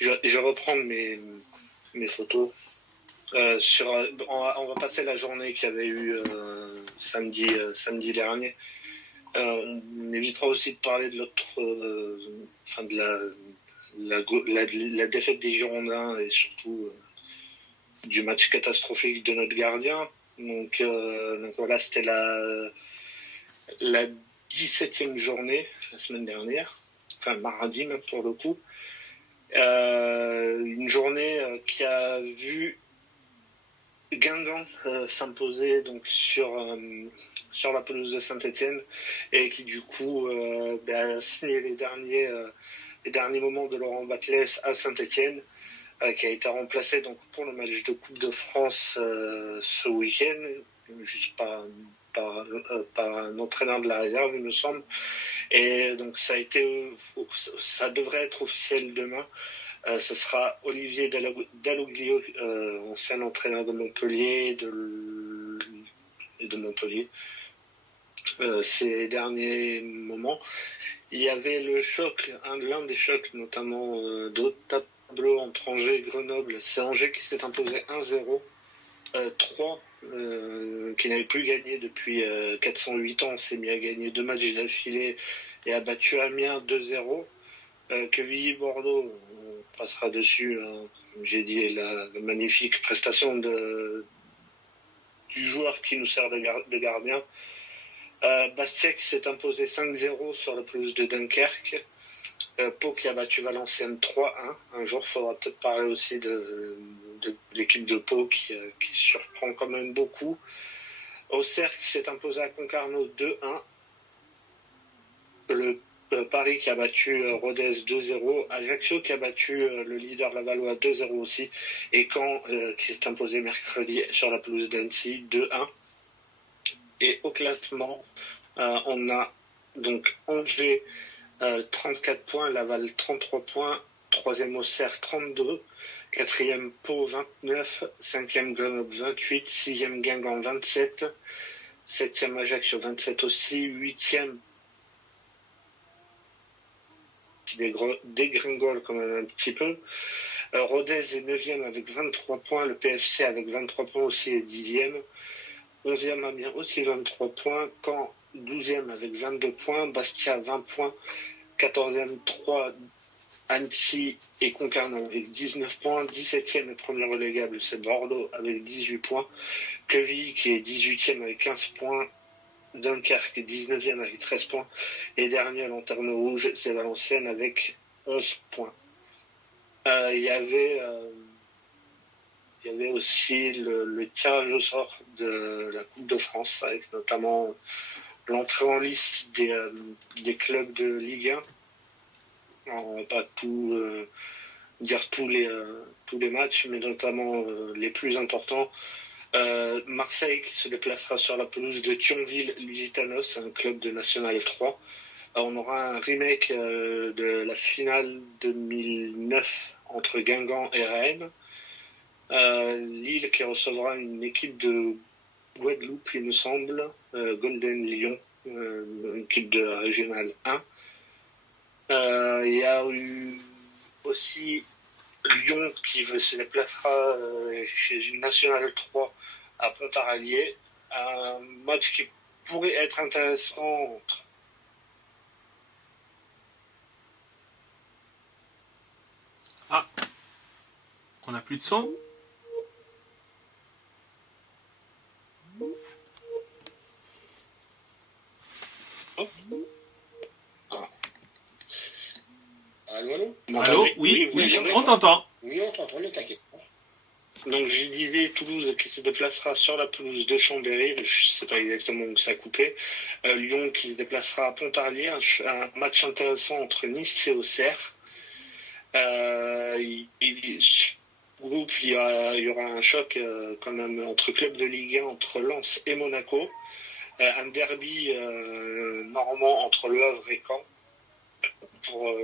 vais reprendre mes photos. On va passer la journée qu'il y avait eu samedi dernier. On évitera aussi de parler de l'autre, de la défaite des Girondins et surtout du match catastrophique de notre gardien. Donc voilà, c'était la 17e journée la semaine dernière, enfin mardi même pour le coup. Une journée qui a vu Guingamp s'imposer donc sur la pelouse de Saint-Étienne et qui du coup a signé les derniers moments de Laurent Batles à Saint-Étienne, qui a été remplacé donc pour le match de Coupe de France ce week-end, juste par un entraîneur de la réserve, il me semble. Et donc ça devrait être officiel demain. Ce sera Olivier Dalloglio, ancien entraîneur de Montpellier et de Montpellier. Ces derniers moments, il y avait le choc, l'un des chocs notamment d'autres tableaux entre Angers et Grenoble. C'est Angers qui s'est imposé 1-0. 3 qui n'avait plus gagné depuis 408 ans, s'est mis à gagner 2 matchs d'affilée et a battu Amiens 2-0. Quevilly-Bordeaux, on passera dessus, comme j'ai dit, la magnifique prestation du joueur qui nous sert de gardien. Bastia qui s'est imposé 5-0 sur la pelouse de Dunkerque. Pau qui a battu Valenciennes 3-1. Un jour, il faudra peut-être parler aussi de l'équipe de Pau qui surprend quand même beaucoup. Auxerre qui s'est imposé à Concarneau 2-1. Paris qui a battu Rodez 2-0. Ajaccio qui a battu le leader Lavallois 2-0 aussi. Et Caen qui s'est imposé mercredi sur la pelouse d'Annecy 2-1. Et au classement, on a donc Angers 34 points, Laval 33 points, 3e Auxerre 32, 4e Pau 29, 5e Grenoble 28, 6e Guingamp 27, 7e Ajaccio 27 aussi, 8e dégringole quand même un petit peu. Rodez est 9e avec 23 points, le PFC avec 23 points aussi est 10e. 11e Amiens aussi 23 points, Caen 12e avec 22 points, Bastia 20 points, 14e 3 Annecy et Concarneau avec 19 points, 17e et premier relégable c'est Bordeaux avec 18 points, Quevilly qui est 18e avec 15 points, Dunkerque 19e avec 13 points et dernier lanterne rouge c'est Valenciennes avec 11 points. Il y avait aussi le tirage au sort de la Coupe de France avec notamment l'entrée en liste des clubs de Ligue 1. Alors, on ne va pas dire tous les matchs, mais notamment les plus importants. Marseille qui se déplacera sur la pelouse de Thionville-Lusitanos, un club de National 3. On aura un remake de la finale 2009 entre Guingamp et Rennes. Lille qui recevra une équipe de Guadeloupe, il me semble, Golden Lion, une équipe de Régional 1. Il y a eu aussi Lyon qui se déplacera chez une Nationale 3 à Pontarlier. Un match qui pourrait être intéressant. On n'a plus de son ? Allô, oui, on t'entend. Oui, on t'entend, ne t'inquiète pas. Donc j'ai dit Toulouse qui se déplacera sur la pelouse de Chambéry, je ne sais pas exactement où ça a coupé. Lyon qui se déplacera à Pontarlier, un match intéressant entre Nice et Auxerre. Il y aura un choc quand même entre clubs de Ligue 1, entre Lens et Monaco. Un derby normand entre Le Havre et Caen pour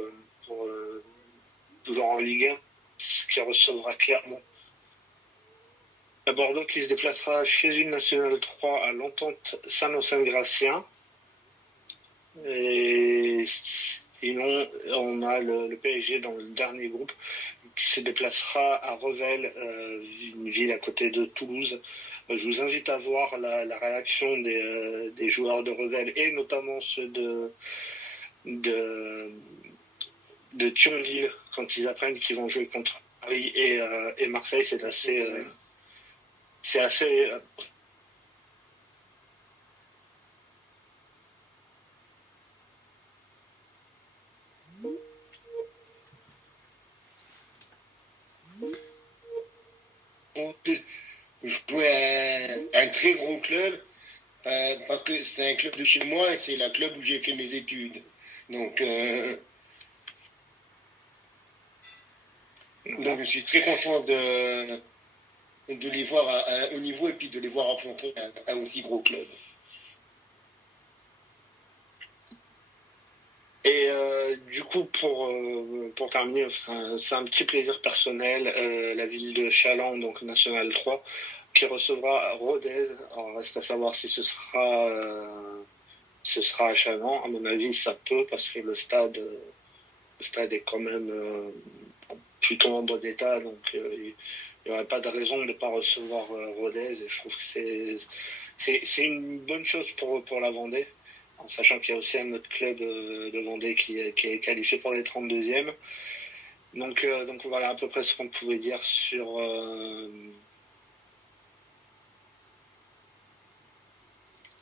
toujours en Ligue 1, qui recevra Clermont. À Bordeaux qui se déplacera chez une Nationale 3 à l'Entente Saint-Saint-Gratien. Et Sinon, on a le PSG dans le dernier groupe qui se déplacera à Revel, une ville à côté de Toulouse. Je vous invite à voir la réaction des joueurs de Revel et notamment ceux de Thionville quand ils apprennent qu'ils vont jouer contre Paris et Marseille. C'est assez jouer un très gros club, parce que c'est un club de chez moi et c'est le club où j'ai fait mes études. Donc je suis très content de les voir à un haut niveau et puis de les voir affronter un aussi gros club. Et du coup, pour terminer, c'est un petit plaisir personnel, la ville de Chaland, donc National 3, qui recevra Rodez. Alors, reste à savoir si ce sera à Chaland. À mon avis, ça peut, parce que le stade est quand même plutôt en bon état, donc il n'y aurait pas de raison de ne pas recevoir Rodez. Et je trouve que c'est une bonne chose pour la Vendée, en sachant qu'il y a aussi un autre club de Vendée qui est qualifié pour les 32e. Donc voilà à peu près ce qu'on pouvait dire sur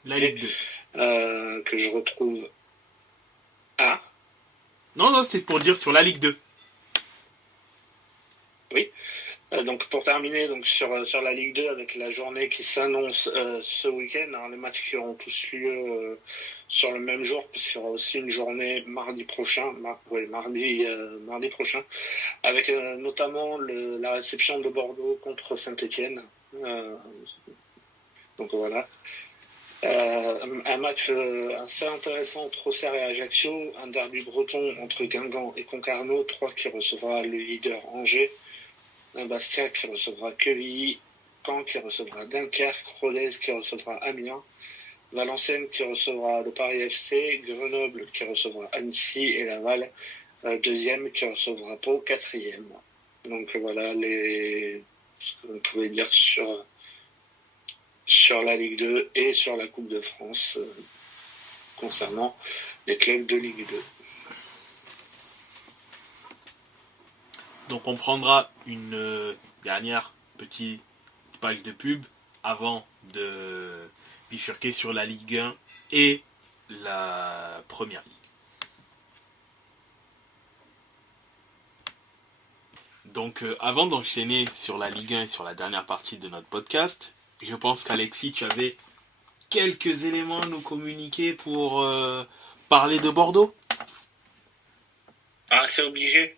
la Ligue 2. Que je retrouve. Ah Non, c'était pour dire sur la Ligue 2. Oui. Donc pour terminer donc sur la Ligue 2 avec la journée qui s'annonce ce week-end, alors les matchs qui auront tous lieu sur le même jour, puisqu'il y aura aussi une journée mardi prochain, mardi prochain, avec notamment la réception de Bordeaux contre Saint-Étienne. Donc voilà. Un match assez intéressant entre Auxerre et Ajaccio, un derby breton entre Guingamp et Concarneau, 3 qui recevra le leader Angers, un Bastia qui recevra Quevilly, Caen qui recevra Dunkerque, Rodez qui recevra Amiens, Valenciennes qui recevra le Paris FC, Grenoble qui recevra Annecy et Laval, deuxième qui recevra Pau, quatrième. Donc voilà ce qu'on pouvait dire sur la Ligue 2 et sur la Coupe de France concernant les clubs de Ligue 2. Donc on prendra une dernière petite page de pub avant de bifurquer sur la Ligue 1 et la Première Ligue. Donc avant d'enchaîner sur la Ligue 1 et sur la dernière partie de notre podcast, je pense qu'Alexis, tu avais quelques éléments à nous communiquer pour parler de Bordeaux. Ah, c'est obligé.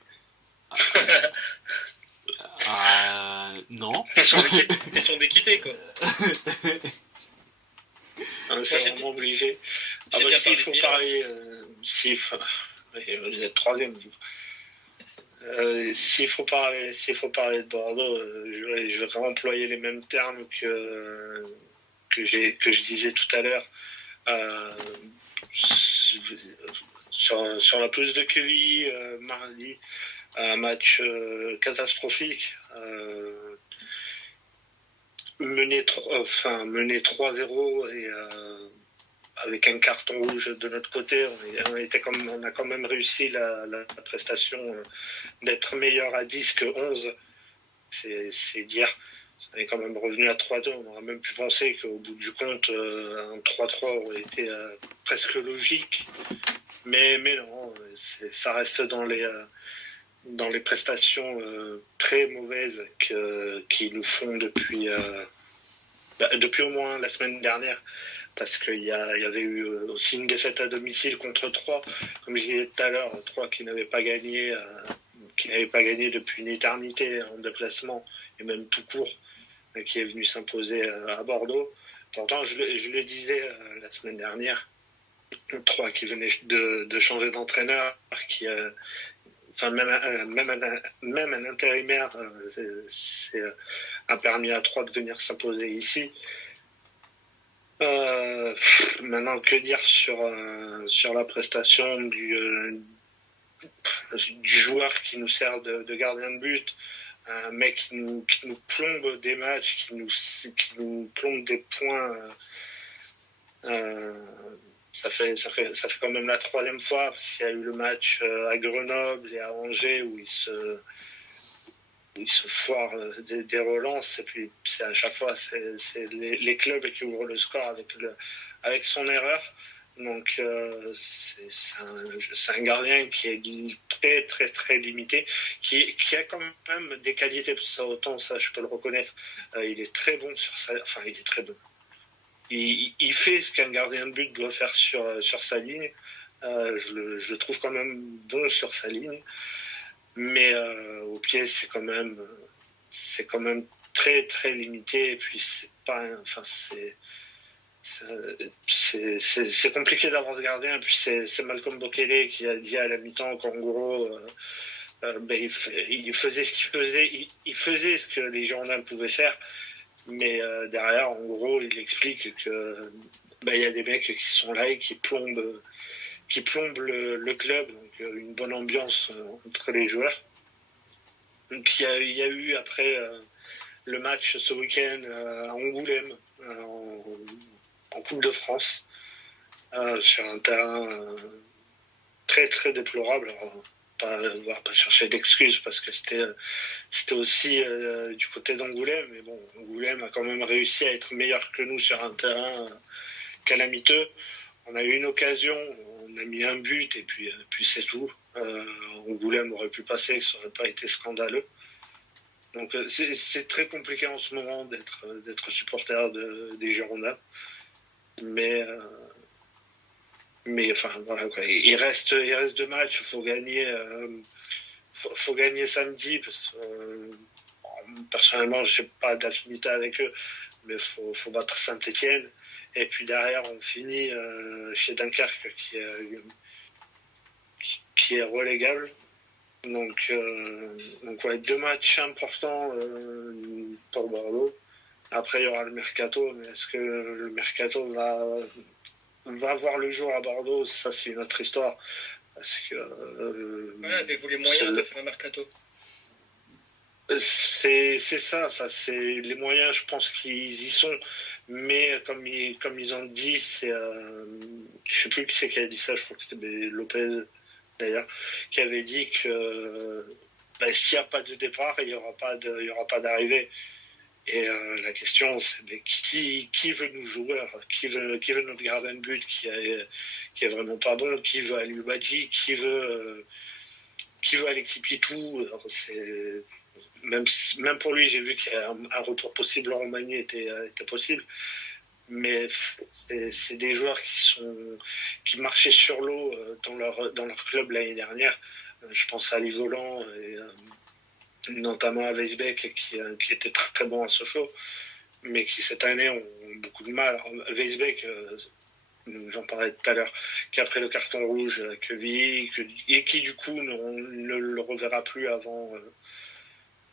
Non. Question d'équité, quoi. C'est vraiment obligé. S'il faut parler... vous êtes troisième, vous. S'il faut parler de Bordeaux, je vais réemployer les mêmes termes que je disais tout à l'heure. Sur la pelouse de Quevilly, mardi, un match catastrophique. Mené 3-0 et avec un carton rouge de notre côté, on a quand même réussi la prestation d'être meilleur à 10 que 11. C'est dire. On est quand même revenu à 3-2. On aurait même pu penser qu'au bout du compte, un 3-3 aurait été presque logique. Mais non, ça reste dans les prestations très mauvaises qui nous font depuis au moins la semaine dernière. Parce qu'il y avait eu aussi une défaite à domicile contre Troyes, comme je disais tout à l'heure, Troyes qui n'avait pas gagné depuis une éternité en déplacement, et même tout court, qui est venu s'imposer à Bordeaux. Pourtant, je le disais la semaine dernière, Troyes qui venait de changer d'entraîneur, même un intérimaire a permis à Troyes de venir s'imposer ici. Maintenant, que dire sur la prestation du joueur qui nous sert de gardien de but, un mec qui nous plombe des matchs, qui nous plombe des points. Ça fait quand même la 3e fois, parce qu'il y a eu le match à Grenoble et à Angers où il se foire des relances, et puis c'est à chaque fois c'est les clubs qui ouvrent le score avec son erreur. Donc c'est un gardien qui est très très très limité, qui a quand même des qualités, autant ça je peux le reconnaître. Il est très bon il est très bon. Il fait ce qu'un gardien de but doit faire sur sa ligne. Je le trouve quand même bon sur sa ligne. Mais au pied, c'est quand même très très limité. Et puis c'est compliqué d'avoir ce gardien. Et puis c'est Malcolm Bokele qui a dit à la mi-temps qu'en gros, il faisait ce qu'il faisait. Il faisait ce que les Girondins pouvaient faire. Mais derrière, en gros, il explique que il y a des mecs qui sont là et qui plombent le club, donc une bonne ambiance entre les joueurs. Donc il y a eu après le match ce week-end à Angoulême en Coupe de France sur un terrain très très déplorable. Alors, on va pas chercher d'excuses parce que c'était aussi du côté d'Angoulême, mais bon, Angoulême a quand même réussi à être meilleur que nous sur un terrain calamiteux. On a eu une occasion, on a mis un but et puis c'est tout. Angoulême aurait pu passer, ça n'aurait pas été scandaleux. Donc c'est très compliqué en ce moment d'être supporter des Girondins. Mais enfin voilà quoi. Il reste 2 matchs, il faut gagner. Faut gagner samedi parce que personnellement je n'ai pas d'affinité avec eux, mais faut battre Saint-Étienne. Et puis derrière, on finit chez Dunkerque, qui est relégable. Donc ouais, 2 matchs importants pour Bordeaux. Après, il y aura le mercato, mais est-ce que le mercato va voir le jour à Bordeaux? Ça, c'est une autre histoire. Parce que avez-vous les moyens de faire un mercato? C'est ça. Enfin, c'est les moyens. Je pense qu'ils y sont. Mais comme ils ont dit, je sais plus qui c'est qui a dit ça, je crois que c'était Lopez d'ailleurs, qui avait dit que s'il n'y a pas de départ, il y aura pas d'arrivée. Et la question c'est qui veut nos joueurs, qui veut notre gardien de but qui est vraiment pas bon, qui veut Aliou Badji, qui veut Alexis Pitou. Même pour lui, j'ai vu qu'un retour possible en Roumanie était possible. Mais c'est des joueurs qui marchaient sur l'eau dans leur club l'année dernière. Je pense à Livolan et notamment à Weisbeck qui était très très bon à Sochaux, mais qui cette année ont beaucoup de mal. Weisbeck, j'en parlais tout à l'heure, qui a pris le carton rouge à Quevilly et qui du coup ne le reverra plus avant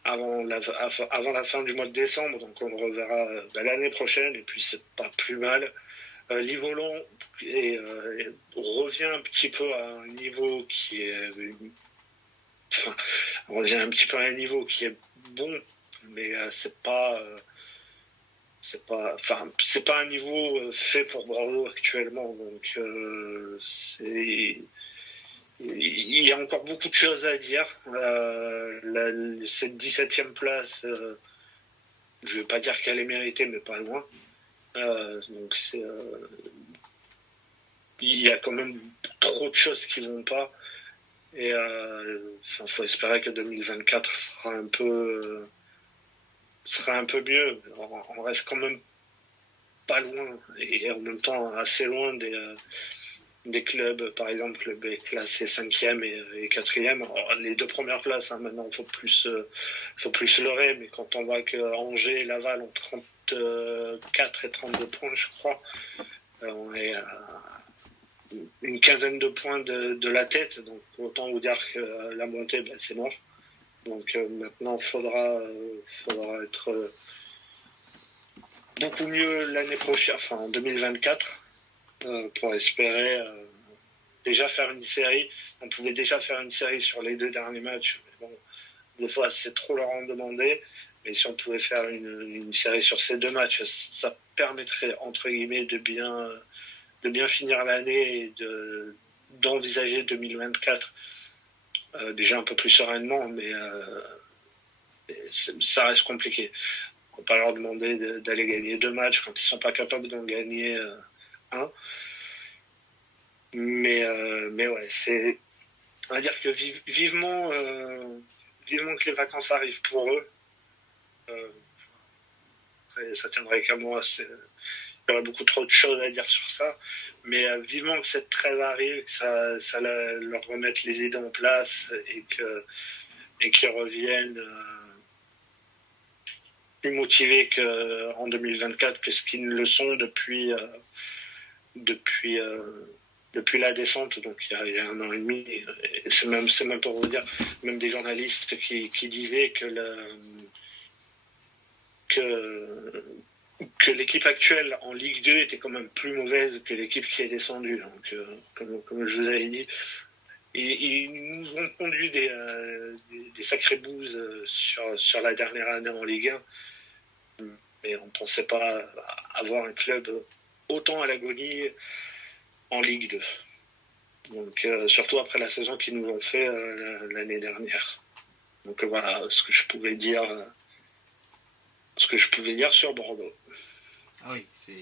la fin du mois de décembre, donc on le reverra l'année prochaine, et puis c'est pas plus mal. Livolan revient un petit peu à un niveau qui est bon, mais c'est pas un niveau fait pour Bordeaux actuellement, donc il y a encore beaucoup de choses à dire. Cette 17e place, je ne vais pas dire qu'elle est méritée, mais pas loin. Donc il y a quand même trop de choses qui ne vont pas. Et faut espérer que 2024 sera un peu mieux. On reste quand même pas loin et en même temps assez loin des clubs, par exemple, le B classé 5e et 4e. Alors, les 2 premières places, maintenant, il faut plus leurrer, mais quand on voit que Angers et Laval ont 34 et 32 points, je crois, on est à une quinzaine de points de la tête, donc autant vous dire que la montée, c'est mort. Donc maintenant, il faudra être beaucoup mieux l'année prochaine, enfin en 2024, pour espérer déjà faire une série. On pouvait déjà faire une série sur les 2 derniers matchs. Mais bon, des fois, c'est trop leur en demander. Mais si on pouvait faire une série sur ces 2 matchs, ça permettrait, entre guillemets, de bien finir l'année et d'envisager 2024 déjà un peu plus sereinement, mais ça reste compliqué. On ne peut pas leur demander d'aller gagner 2 matchs quand ils ne sont pas capables d'en gagner un. Mais ouais, on va dire que vivement que les vacances arrivent pour eux. Ça tiendrait qu'à moi. Il y aurait beaucoup trop de choses à dire sur ça. Mais vivement que cette trêve arrive, que ça leur remette les idées en place et qu'ils reviennent plus motivés qu'en 2024 que ce qu'ils ne le sont depuis la descente, donc il y a 1 an et demi. Et c'est même pour vous dire, même des journalistes qui disaient que l'équipe actuelle en Ligue 2 était quand même plus mauvaise que l'équipe qui est descendue. Donc, comme je vous avais dit, ils nous ont conduit des sacrées bouses sur la dernière année en Ligue 1. Mais on ne pensait pas avoir un club autant à l'agonie en Ligue 2. Donc, surtout après la saison qu'ils nous ont fait l'année dernière. Donc voilà ce que je pouvais dire sur Bordeaux. Ah oui, c'est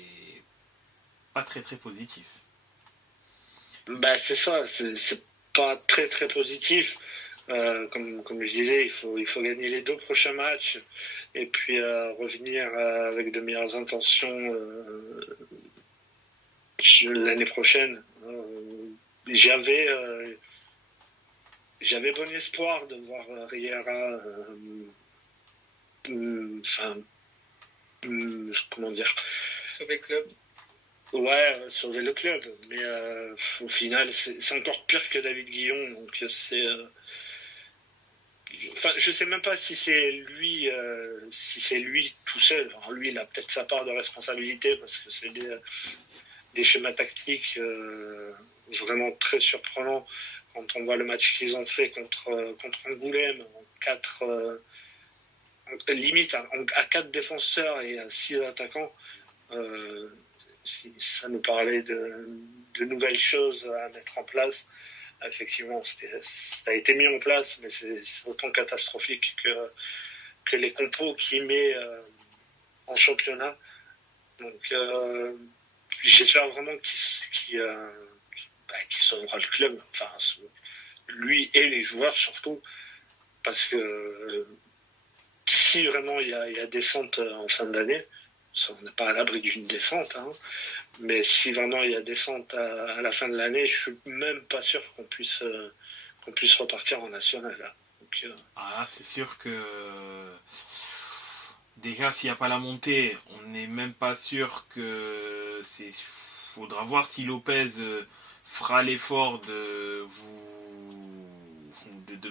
pas très très positif. Bah c'est ça, c'est pas très très positif. Comme je disais, il faut gagner les 2 prochains matchs et puis revenir avec de meilleures intentions l'année prochaine. J'avais bon espoir de voir Riera comment dire, sauver le club. Ouais, sauver le club, mais au final c'est encore pire que David Guillon, donc c'est je sais même pas si c'est lui tout seul. Alors, lui, il a peut-être sa part de responsabilité parce que c'est des schémas tactiques vraiment très surprenants quand on voit le match qu'ils ont fait contre Angoulême en 4 limite à 4 défenseurs et à 6 attaquants. Ça nous parlait de nouvelles choses à mettre en place. Effectivement, ça a été mis en place, mais c'est autant catastrophique que les compos qu'il met en championnat. Donc, j'espère vraiment qu'il sauvera le club, enfin, lui et les joueurs surtout, parce que si vraiment il y a descente en fin d'année, on n'est pas à l'abri d'une descente, hein, mais si vraiment il y a descente à la fin de l'année, je suis même pas sûr qu'on puisse repartir en national. Là. Donc, c'est sûr que déjà s'il n'y a pas la montée, on n'est même pas sûr que faudra voir si Lopez fera l'effort de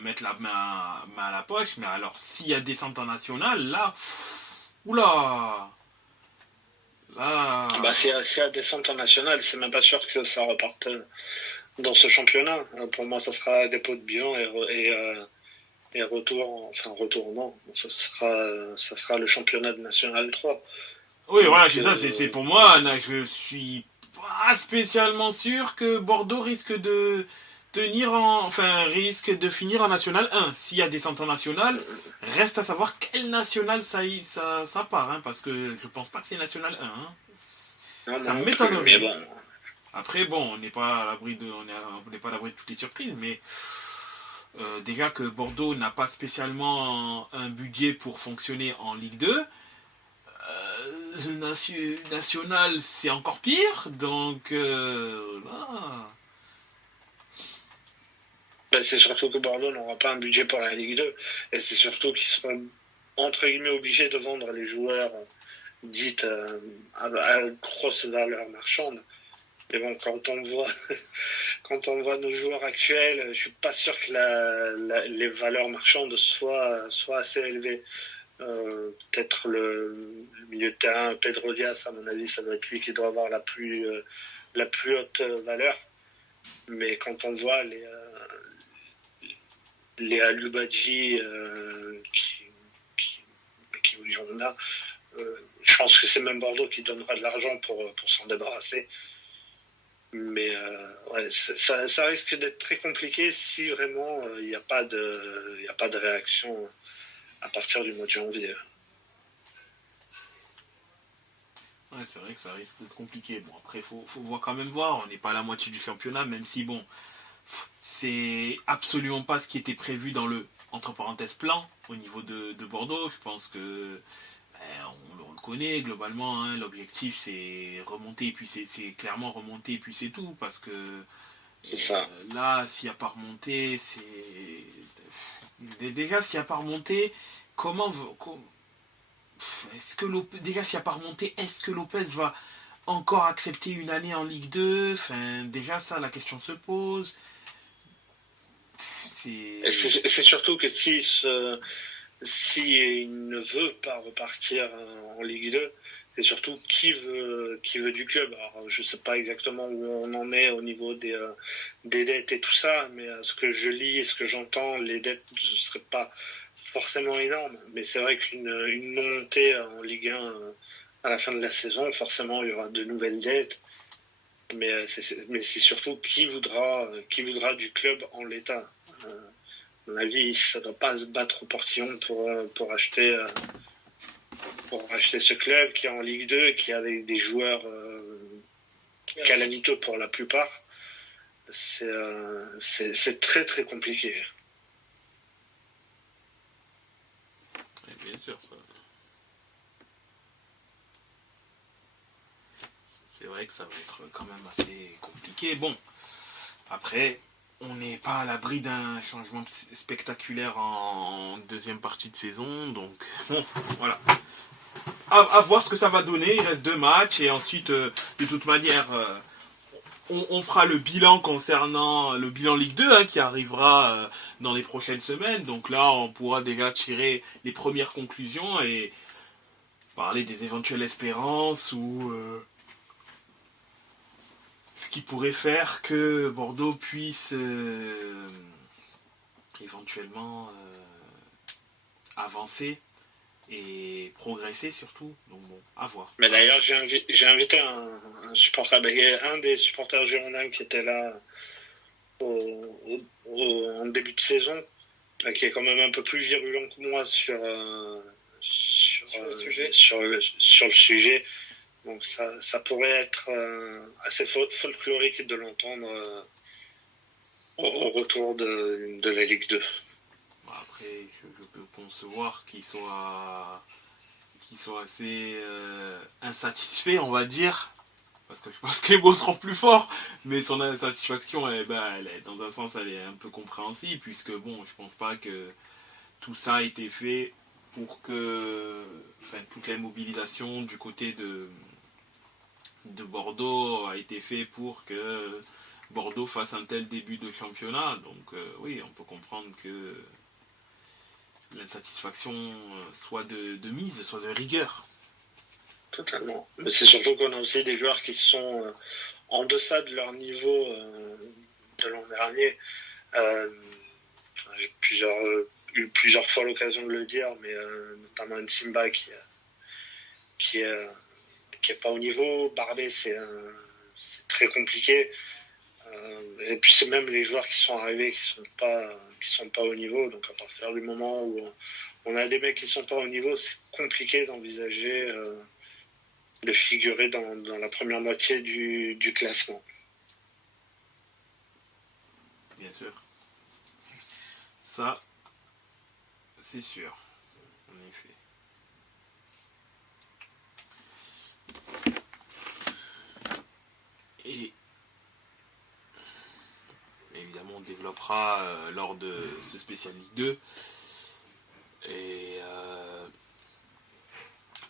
mettre la main à la poche, mais alors s'il y a descente en national, là, oula. S'il y a descente en national, c'est même pas sûr que ça reparte dans ce championnat. Pour moi, ça sera dépôt de bilan et retour non. Ça sera le championnat de National 3. Oui, voilà, c'est ça. C'est pour moi, là, je suis pas spécialement sûr que Bordeaux risque de finir en National 1. S'il y a descente en National, reste à savoir quel National ça part, hein, parce que je pense pas que c'est National 1. Hein. Ça m'étonnerait. Bon. Après, bon, on n'est pas à l'abri de toutes les surprises, mais déjà que Bordeaux n'a pas spécialement un budget pour fonctionner en Ligue 2. National, c'est encore pire, donc c'est surtout que Bordeaux n'aura pas un budget pour la Ligue 2, et c'est surtout qu'ils seront entre guillemets obligés de vendre les joueurs dites à grosse valeur marchande. Mais bon, quand on voit nos joueurs actuels, je suis pas sûr que les valeurs marchandes soient assez élevées. Peut-être le milieu de terrain, Pedro Diaz, à mon avis, ça doit être lui qui doit avoir la plus haute valeur. Mais quand on voit les Alubadji qui évoluent là, je pense que c'est même Bordeaux qui donnera de l'argent pour s'en débarrasser. Mais ouais, ça risque d'être très compliqué si vraiment il n'y a pas de réaction à partir du mois de janvier. Ouais, c'est vrai que ça risque d'être compliqué. Bon, après, faut quand même voir. On n'est pas à la moitié du championnat, même si, bon, c'est absolument pas ce qui était prévu dans le, entre parenthèses, plan au niveau de Bordeaux. Je pense que on le reconnaît globalement. Hein, l'objectif, c'est remonter, et puis c'est clairement remonter, et puis c'est tout. Parce que c'est ça. Là, s'il n'y a pas remonté, c'est... Déjà, s'il n'y a pas remonté, comment... Déjà, s'il n'y a pas remonté, est-ce que Lopez va encore accepter une année en Ligue 2 ? Enfin, déjà, ça, la question se pose. C'est surtout que s'il ne veut pas repartir en Ligue 2, c'est surtout qui veut du club. Alors, je ne sais pas exactement où on en est au niveau des dettes et tout ça, mais ce que je lis et ce que j'entends, les dettes ne seraient pas forcément énormes. Mais c'est vrai qu'une non-montée en Ligue 1 à la fin de la saison, forcément, il y aura de nouvelles dettes. Mais c'est surtout qui voudra du club en l'état. À mon avis, ça ne doit pas se battre au portillon pour acheter ce club qui est en Ligue 2, qui a des joueurs calamiteux pour la plupart. C'est très très compliqué. Oui, bien sûr, ça. C'est vrai que ça va être quand même assez compliqué. Bon, après, on n'est pas à l'abri d'un changement spectaculaire en deuxième partie de saison. Donc, bon, voilà. À voir ce que ça va donner. Il reste 2 matchs. Et ensuite, de toute manière, on fera le bilan concernant le bilan Ligue 2 hein, qui arrivera dans les prochaines semaines. Donc là, on pourra déjà tirer les premières conclusions et parler des éventuelles espérances ou... qui pourrait faire que Bordeaux puisse éventuellement avancer et progresser surtout. Donc bon, à voir. Mais d'ailleurs, j'ai invité un supporter, un des supporters girondins qui était là en début de saison, qui est quand même un peu plus virulent que moi sur le sujet. Donc ça pourrait être assez folklorique de l'entendre au retour de la Ligue 2. Bon, après, je peux concevoir qu'ils soient assez insatisfaits, on va dire. Parce que je pense que les mots seront plus forts. Mais son insatisfaction, elle est, dans un sens, elle est un peu compréhensible. Puisque, bon, je pense pas que tout ça a été fait pour que... Enfin, toute la mobilisation du côté de Bordeaux a été fait pour que Bordeaux fasse un tel début de championnat. Donc oui, on peut comprendre que l'insatisfaction soit de mise, soit de rigueur. Totalement. Mais c'est surtout qu'on a aussi des joueurs qui sont en deçà de leur niveau de l'an dernier. J'ai eu plusieurs fois l'occasion de le dire, mais notamment Nsimba qui est pas au niveau. Barbet, c'est très compliqué. Et puis c'est même les joueurs qui sont arrivés qui sont pas au niveau. Donc à partir du moment où on a des mecs qui sont pas au niveau, c'est compliqué d'envisager de figurer dans la première moitié du classement. Bien sûr. Ça, c'est sûr. En effet. Et évidemment, on développera lors de ce spécial Ligue 2. Et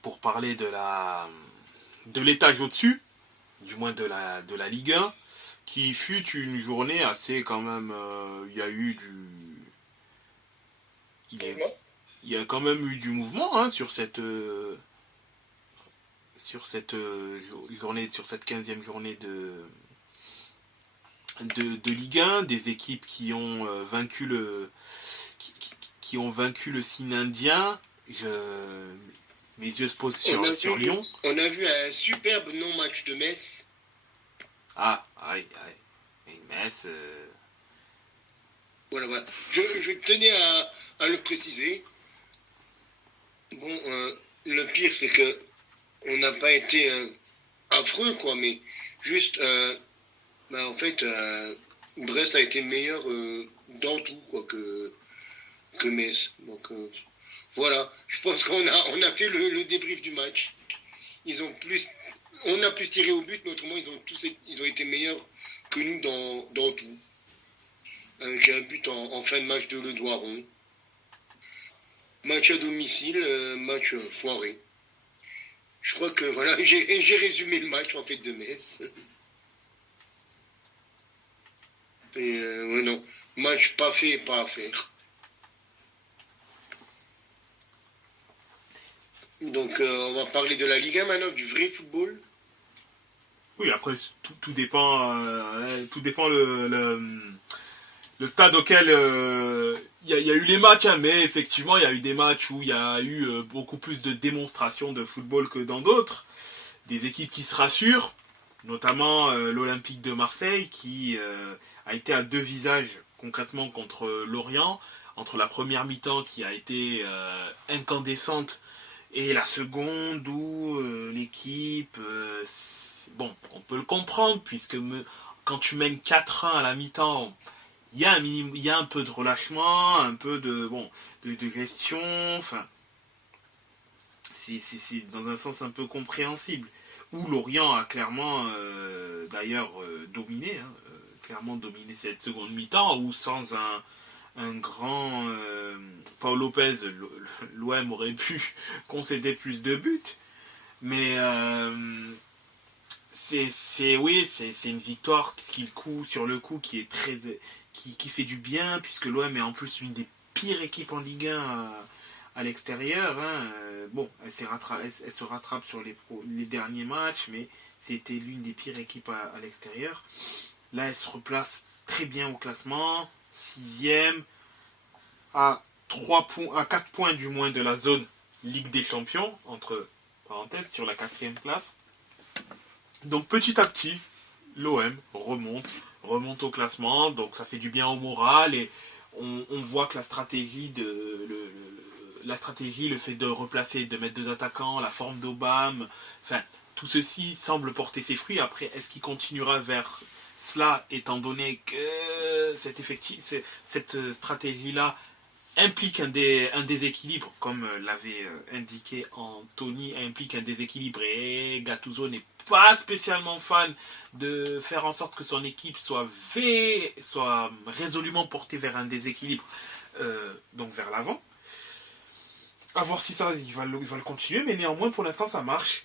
pour parler de l'étage au-dessus, du moins de la Ligue 1, qui fut une journée assez quand même... il y a eu il y a quand même eu du mouvement hein, sur cette journée, sur cette 15e journée de Ligue 1, des équipes qui ont vaincu qui ont vaincu le signe indien. Mes yeux se posent sur Lyon. On a vu un superbe non-match de Metz. Ah, aïe. Et Metz... Voilà. Je tenais à le préciser. Bon, le pire, c'est que on n'a pas été affreux, quoi, mais juste, en fait, Brest a été meilleur dans tout, quoi, que Metz. Donc, voilà, je pense qu'on a fait le débrief du match. On a plus tiré au but, mais autrement, ils ont été meilleurs que nous dans tout. J'ai un but en fin de match de Le Doiron. Match à domicile, match foiré. Je crois que voilà, j'ai résumé le match en fait de Metz. Et non, match pas fait et pas à faire. Donc on va parler de la Ligue 1 maintenant, du vrai football. Oui, après tout dépend le stade auquel il y a eu les matchs, hein, mais effectivement il y a eu des matchs où il y a eu beaucoup plus de démonstrations de football que dans d'autres. Des équipes qui se rassurent, notamment l'Olympique de Marseille qui a été à deux visages concrètement contre Lorient, entre la première mi-temps qui a été incandescente et la seconde où l'équipe... bon, on peut le comprendre puisque quand tu mènes 4-1 à la mi-temps... Il y a un peu de relâchement, un peu de gestion, enfin, c'est dans un sens un peu compréhensible. Où Lorient a clairement, d'ailleurs, dominé, clairement dominé cette seconde mi-temps, où sans un grand Paul Lopez, l'OM aurait pu concéder plus de buts, mais c'est une victoire sur le coup qui est qui fait du bien, puisque l'OM est en plus une des pires équipes en Ligue 1 à l'extérieur. Bon, elle se rattrape sur les derniers matchs, mais c'était l'une des pires équipes à l'extérieur. Là, elle se replace très bien au classement, 6e, à 4 points du moins de la zone Ligue des Champions, entre parenthèses, sur la 4e place. Donc petit à petit, l'OM remonte au classement, donc ça fait du bien au moral et on voit que la stratégie, le fait de replacer, de mettre 2 attaquants, la forme d'Obama, enfin tout ceci semble porter ses fruits. Après, est-ce qu'il continuera vers cela, étant donné que cette stratégie-là implique un déséquilibre, comme l'avait indiqué Anthony, implique un déséquilibre et Gattuso n'est pas spécialement fan de faire en sorte que son équipe soit résolument portée vers un déséquilibre, donc vers l'avant. À voir si ça, il va le continuer, mais néanmoins pour l'instant ça marche.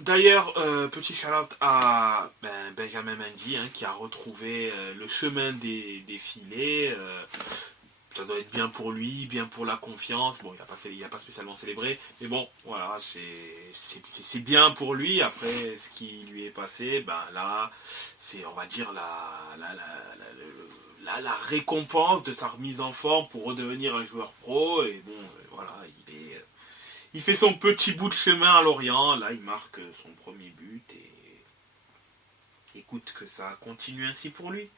D'ailleurs, petit shout-out à Benjamin Mendy, qui a retrouvé le chemin des filets. Ça doit être bien pour lui, bien pour la confiance. Bon, il a pas spécialement célébré, mais bon, voilà, c'est bien pour lui. Après, ce qui lui est passé, là, c'est, on va dire, la récompense de sa remise en forme pour redevenir un joueur pro. Et bon, voilà, il fait son petit bout de chemin à Lorient. Là, il marque son premier but et écoute, que ça continue ainsi pour lui.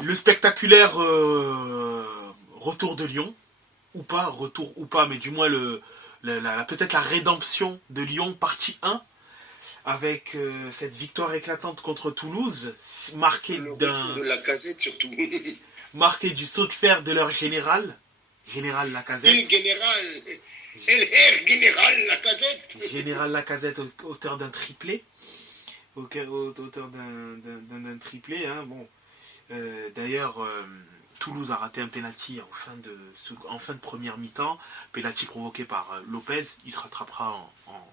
Le spectaculaire retour de Lyon, ou pas, mais du moins peut-être la rédemption de Lyon, partie 1, avec cette victoire éclatante contre Toulouse, marquée de la Casette surtout. Marquée du saut de fer de leur général Lacazette. Général Lacazette, auteur d'un triplé. Auteur d'un triplé, bon. D'ailleurs, Toulouse a raté un penalty en fin de première mi-temps. Penalty provoqué par Lopez. Il se rattrapera en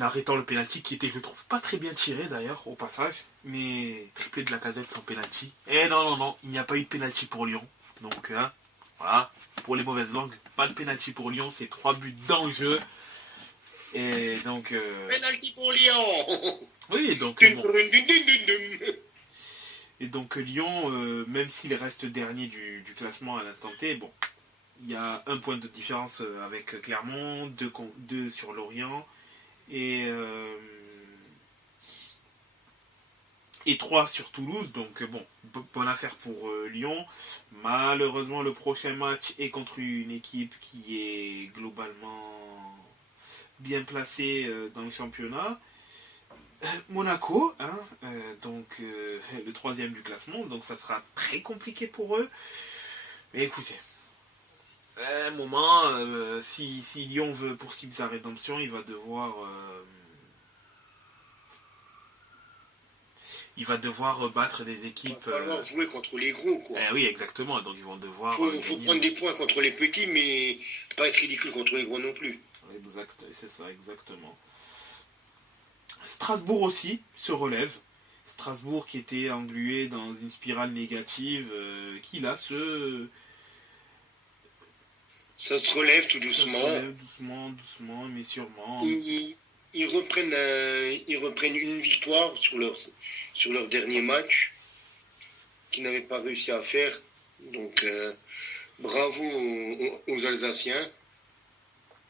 arrêtant le penalty qui était, je trouve, pas très bien tiré d'ailleurs au passage. Mais triplé de Lacazette sans penalty. Et non, il n'y a pas eu de penalty pour Lyon. Donc voilà, pour les mauvaises langues, pas de penalty pour Lyon. C'est 3 buts d'enjeu. Et donc... Penalty pour Lyon. Oui, donc... Dun, bon. dun, dun, dun, dun, dun. Et donc Lyon, même s'il reste dernier du classement à l'instant T, bon, il y a un point de différence avec Clermont, deux sur Lorient, et 3 sur Toulouse, donc bon, bonne affaire pour Lyon. Malheureusement, le prochain match est contre une équipe qui est globalement bien placée dans le championnat. Monaco, hein, donc le 3e du classement, donc ça sera très compliqué pour eux. Mais écoutez, à un moment, si Lyon veut poursuivre sa rédemption, il va devoir battre des équipes. Il va falloir jouer contre les gros, quoi. Oui, exactement. Donc ils vont devoir. Faut prendre des points contre les petits, mais pas être ridicule contre les gros non plus. Exact, c'est ça, exactement. Strasbourg aussi se relève. Strasbourg qui était englué dans une spirale négative, qui là ça se relève tout doucement. Ça se relève doucement, mais sûrement. Ils reprennent une victoire sur leur dernier match qu'ils n'avaient pas réussi à faire. Donc bravo aux Alsaciens.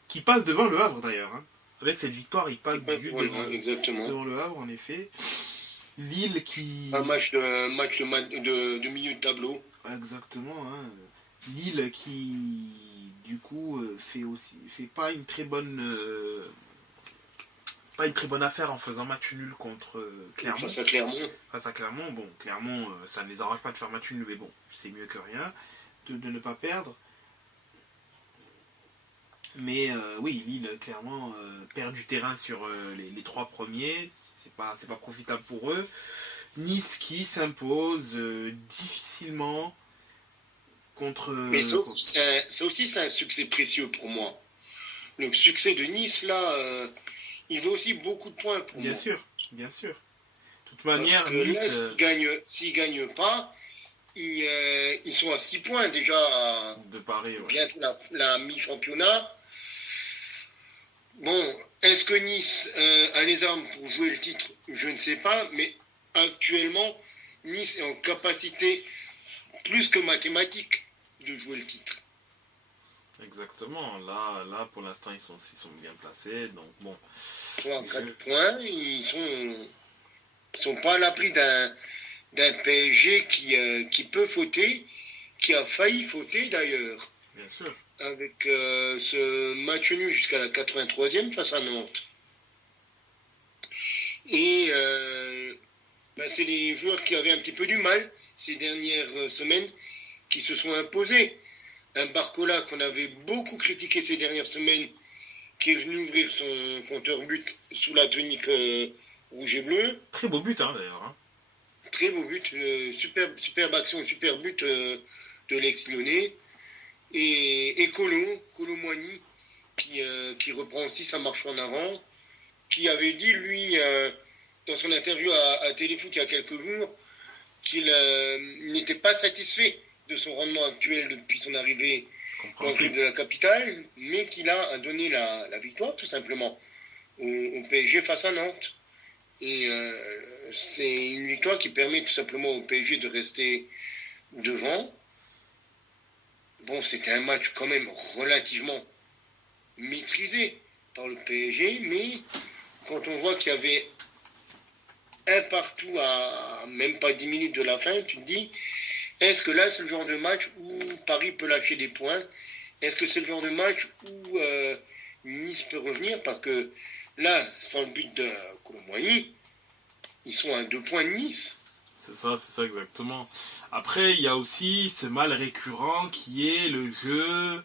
Qui passent devant le Havre d'ailleurs. Hein. Avec cette victoire, ils passent devant le Havre, en effet. Lille qui... Un match de milieu de tableau. Exactement. Hein. Lille qui, du coup, fait pas une très bonne affaire en faisant match nul contre Clermont. Face à Clermont. Bon, Clermont, ça ne les arrange pas de faire match nul, mais bon, c'est mieux que rien de ne pas perdre. Mais oui, Lille, clairement, perd du terrain sur les 3 premiers. C'est pas profitable pour eux. Nice qui s'impose difficilement contre... Mais ça aussi, c'est un succès précieux pour moi. Le succès de Nice, là, il veut aussi beaucoup de points pour moi. Bien sûr. De toute manière, parce que Nice... là, s'ils ne gagnent pas, ils sont à 6 points déjà de Paris, ouais. Bientôt la mi-championnat. Bon, est-ce que Nice a les armes pour jouer le titre? Je ne sais pas, mais actuellement, Nice est en capacité plus que mathématique de jouer le titre. Exactement, là pour l'instant ils sont bien placés, donc bon. 4 points, ils sont pas à l'abri d'un PSG qui peut fauter, qui a failli fauter d'ailleurs. Bien sûr. Avec ce match nul jusqu'à la 83e face à Nantes. Et c'est les joueurs qui avaient un petit peu du mal ces dernières semaines qui se sont imposés. Un Barcola qu'on avait beaucoup critiqué ces dernières semaines, qui est venu ouvrir son compteur but sous la tunique rouge et bleu. Très beau but, hein, d'ailleurs. Hein. Très beau but, superbe action, super but de l'ex-lyonnais. Et Kolo Muani, qui reprend aussi sa marche en avant, qui avait dit, lui, dans son interview à Téléfoot il y a quelques jours, qu'il n'était pas satisfait de son rendement actuel depuis son arrivée dans le club de la capitale, mais qu'il a donné la victoire, tout simplement, au PSG face à Nantes. Et c'est une victoire qui permet tout simplement au PSG de rester devant. Bon, c'était un match quand même relativement maîtrisé par le PSG, mais quand on voit qu'il y avait un partout à même pas 10 minutes de la fin, tu te dis, est-ce que là c'est le genre de match où Paris peut lâcher des points? Est-ce que c'est le genre de match où Nice peut revenir? Parce que là, sans le but de Kolo Muani, ils sont à 2 points de Nice. C'est ça exactement. Après, il y a aussi ce mal récurrent qui est le jeu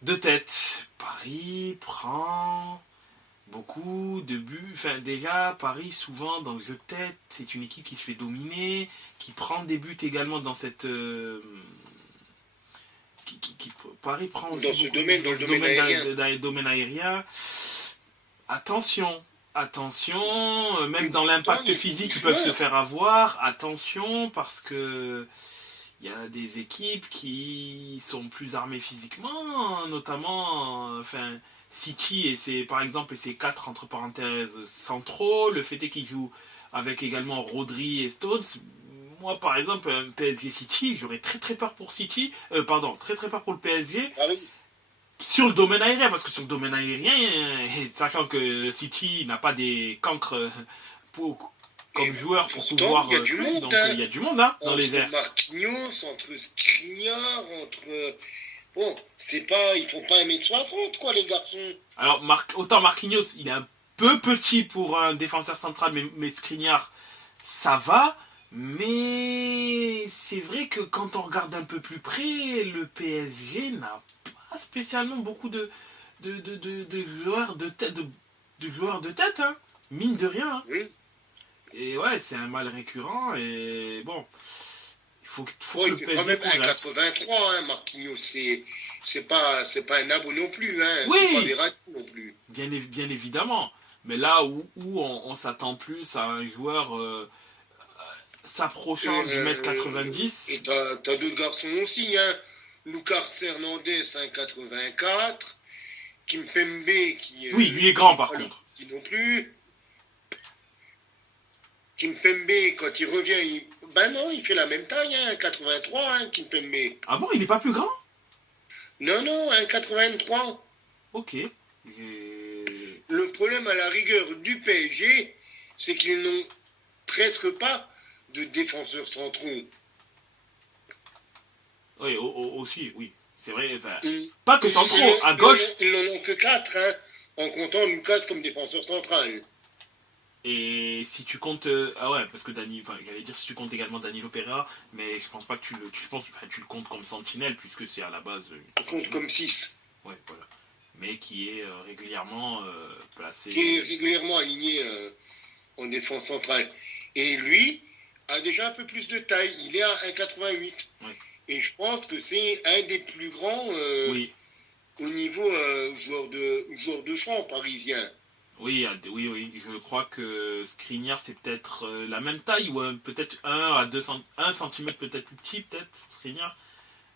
de tête. Paris prend beaucoup de buts. Enfin, déjà, Paris, souvent, dans le jeu de tête, c'est une équipe qui se fait dominer, qui prend des buts également dans cette... Paris prend aussi dans le domaine aérien. Attention, même dans l'impact physique, ils peuvent se faire avoir. Attention, parce que il y a des équipes qui sont plus armées physiquement, notamment, City et ses, par exemple, et ses 4 entre parenthèses centraux, le fait est qu'il joue avec également Rodri et Stones. Moi, par exemple, un PSG City, j'aurais très très peur pour City, très très peur pour le PSG. Ah oui. Sur le domaine aérien, parce que sur le domaine aérien, sachant que City n'a pas des cancres comme joueur pour pouvoir. Il y a du monde, donc il y a du monde dans les airs. Entre Marquinhos, entre Skriniar, entre. Bon, c'est pas. Ils font pas 1m60, quoi, les garçons. Alors, autant Marquinhos, il est un peu petit pour un défenseur central, mais Skriniar, ça va. Mais c'est vrai que quand on regarde un peu plus près, le PSG n'a pas spécialement beaucoup de joueurs de tête, de joueurs de tête, hein, mine de rien. Hein. Oui. Et ouais, c'est un mal récurrent et bon, il faut que le PSG quand même progresse. 83, hein, Marquinhos, c'est pas un abo non plus, hein, oui, c'est pas Verratti non plus. Bien évidemment, mais là où on s'attend plus à un joueur s'approchant du mètre 90. Et t'as d'autres garçons aussi, hein. Lucas Hernandez, 1,84. Kimpembe, qui... oui, lui est grand par contre. Qui non plus. Kimpembe, quand il revient, ben non, il fait la même taille, hein, 83, hein, Kimpembe. Ah bon, il n'est pas plus grand? Non, 1,83. Ok. Le problème à la rigueur du PSG, c'est qu'ils n'ont presque pas de défenseurs centraux. Oui, aussi, oui. C'est vrai, enfin, pas que centraux, à gauche. Ils n'en ont que 4, hein, en comptant Lucas comme défenseur central. Et si tu comptes... ah ouais, parce que j'allais dire si tu comptes également Danilo Pereira, mais je pense pas que tu le comptes comme sentinelle, puisque c'est à la base... Tu comptes comme 6. Ouais, voilà. Mais qui est régulièrement placé... Qui est régulièrement aligné en défense centrale. Et lui a déjà un peu plus de taille. Il est à 1,88. Ouais. Et je pense que c'est un des plus grands oui. Au niveau joueur de champ parisien. Oui, je crois que Skriniar c'est peut-être la même taille, ou peut-être 1 cm peut-être plus petit, peut-être, Skriniar.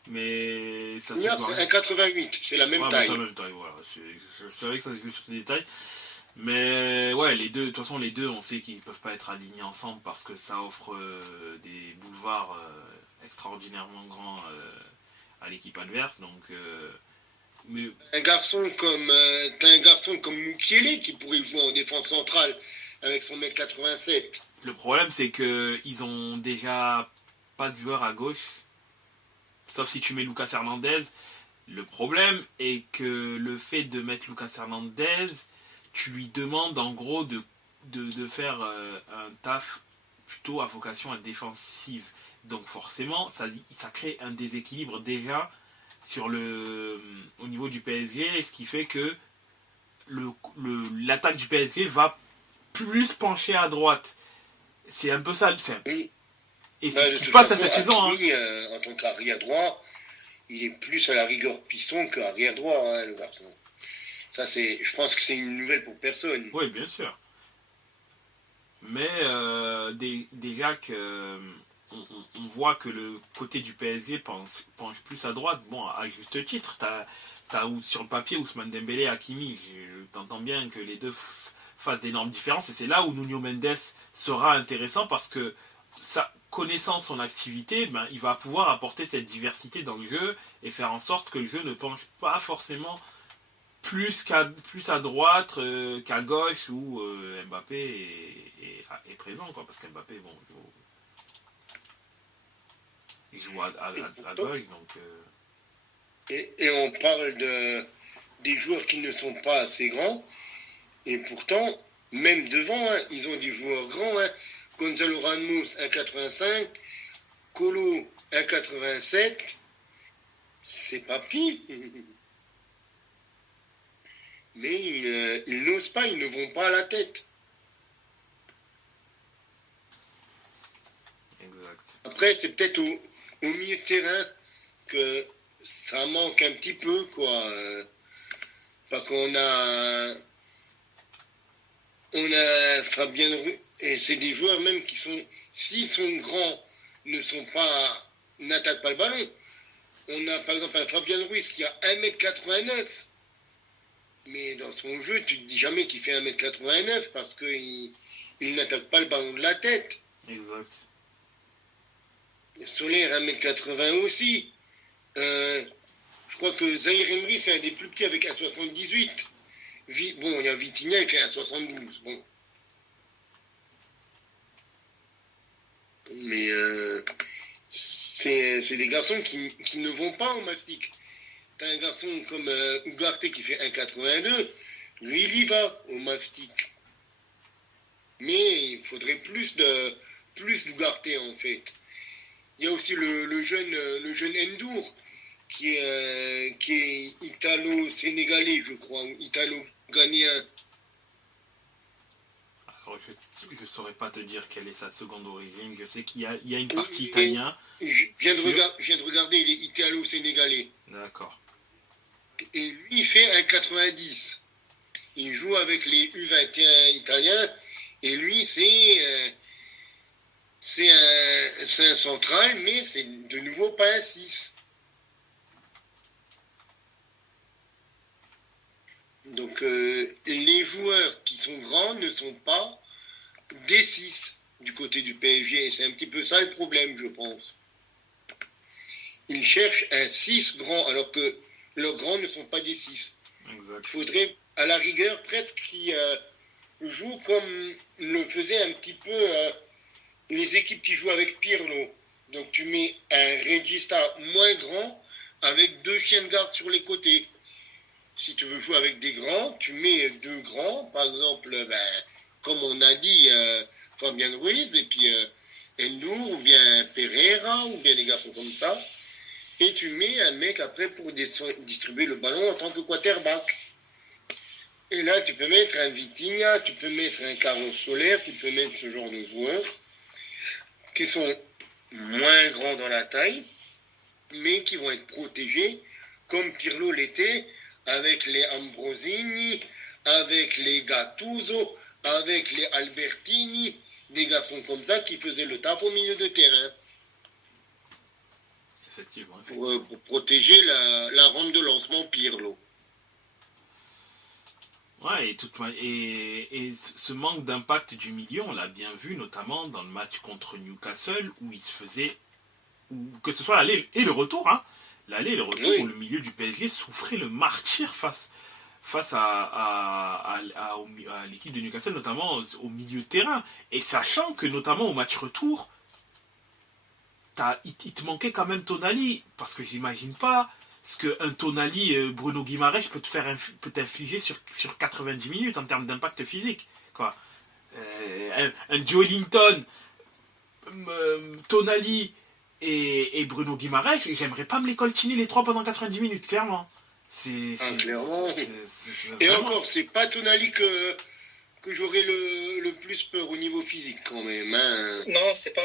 Mais ça Skriniar c'est 1,88, c'est la même taille. C'est la même taille, voilà. Je savais que ça se joue sur ces détails. Mais ouais, les deux, de toute façon, les deux, on sait qu'ils ne peuvent pas être alignés ensemble parce que ça offre des boulevards extraordinairement grands à l'équipe adverse. Donc, mais... t'as un garçon comme Mukiele qui pourrait jouer en défense centrale avec son 1m87. Le problème, c'est qu'ils ont déjà pas de joueur à gauche, sauf si tu mets Lucas Hernandez. Le problème est que le fait de mettre Lucas Hernandez, tu lui demandes en gros de faire un taf plutôt à vocation défensive. Donc forcément, ça crée un déséquilibre déjà au niveau du PSG, ce qui fait que l'attaque du PSG va plus pencher à droite. C'est un peu ça. Oui. Et c'est ce qui se passe à cette saison. En tant qu'arrière droit, il est plus à la rigueur piston qu'arrière droit, hein, le garçon. Ça, je pense que c'est une nouvelle pour personne. Oui, bien sûr. Mais déjà que on voit que le côté du PSG penche plus à droite, bon, à juste titre. T'as sur le papier Ousmane Dembélé et Hakimi. T'entends bien que les deux fassent d'énormes différences. Et c'est là où Nuno Mendes sera intéressant parce que connaissant son activité, il va pouvoir apporter cette diversité dans le jeu et faire en sorte que le jeu ne penche pas forcément plus à droite qu'à gauche où Mbappé est présent, quoi, parce qu'Mbappé, bon, il joue à gauche, donc... Et on parle des joueurs qui ne sont pas assez grands, et pourtant, même devant, hein, ils ont des joueurs grands, hein. Gonzalo Ramos, 1,85, Kolo, 1,87, c'est pas petit. Mais ils n'osent pas, ils ne vont pas à la tête. Exact. Après, c'est peut-être au milieu de terrain que ça manque un petit peu, quoi. Parce qu'on a Fabien Ruiz, et c'est des joueurs même qui sont, s'ils sont grands, n'attaquent pas le ballon. On a par exemple un Fabien Ruiz qui a 1,89 m. Mais dans son jeu, tu te dis jamais qu'il fait 1m89 parce qu'il n'attaque pas le ballon de la tête. Exact. Solaire 1m80 aussi. Je crois que Zahir Emery, c'est un des plus petits avec 1,78. Bon, il y a Vitinha, il fait 1,72. Bon. Mais c'est des garçons qui ne vont pas au mastic. T'as un garçon comme Ugarte qui fait 1,82. Lui, il y va au mastic. Mais il faudrait plus d'Ugarte, en fait. Il y a aussi le jeune Endour, qui est italo-sénégalais, je crois, ou italo-ghanéen. Alors, je ne saurais pas te dire quelle est sa seconde origine. Je sais qu'il y a une partie italienne. Je viens de regarder, il est italo-sénégalais. D'accord. Et lui, il fait 1,90. Il joue avec les U21 italiens. Et lui, c'est un central, mais c'est de nouveau pas un 6. Donc, les joueurs qui sont grands ne sont pas des 6 du côté du PSG. Et c'est un petit peu ça le problème, je pense. Ils cherchent un 6 grand, alors que leurs grands ne sont pas des 6. Exact. Il faudrait, à la rigueur, presque qu'ils jouent comme le faisaient un petit peu les équipes qui jouent avec Pirlo. Donc, tu mets un Regista moins grand avec 2 chiens de garde sur les côtés. Si tu veux jouer avec des grands, tu mets 2 grands, par exemple, comme on a dit, Fabien Ruiz, et puis Endour, ou bien Pereira, ou bien des garçons comme ça. Et tu mets un mec après pour distribuer le ballon en tant que quarterback. Et là, tu peux mettre un Vitinha, tu peux mettre un Carlos Soler, tu peux mettre ce genre de joueurs qui sont moins grands dans la taille, mais qui vont être protégés, comme Pirlo l'était, avec les Ambrosini, avec les Gattuso, avec les Albertini, des garçons comme ça qui faisaient le taf au milieu de terrain. Effectivement. Pour protéger la rampe de lancement Pirlo. Ouais, et ce manque d'impact du milieu, on l'a bien vu, notamment dans le match contre Newcastle, où il se faisait, que ce soit l'aller et le retour, hein, l'aller et le retour, oui. Où le milieu du PSG souffrait le martyre face à l'équipe de Newcastle, notamment au milieu de terrain. Et sachant que, notamment au match retour, il te manquait quand même Tonali, parce que j'imagine pas ce qu'un Tonali Bruno Guimaraes peut t'infliger sur 90 minutes en termes d'impact physique, quoi. Un Joelinton, Tonali et Bruno Guimaraes, j'aimerais pas me les coltiner les 3 pendant 90 minutes, clairement. Clairement. Et encore, c'est pas Tonali que j'aurais le plus peur au niveau physique quand même. Hein. Non, c'est pas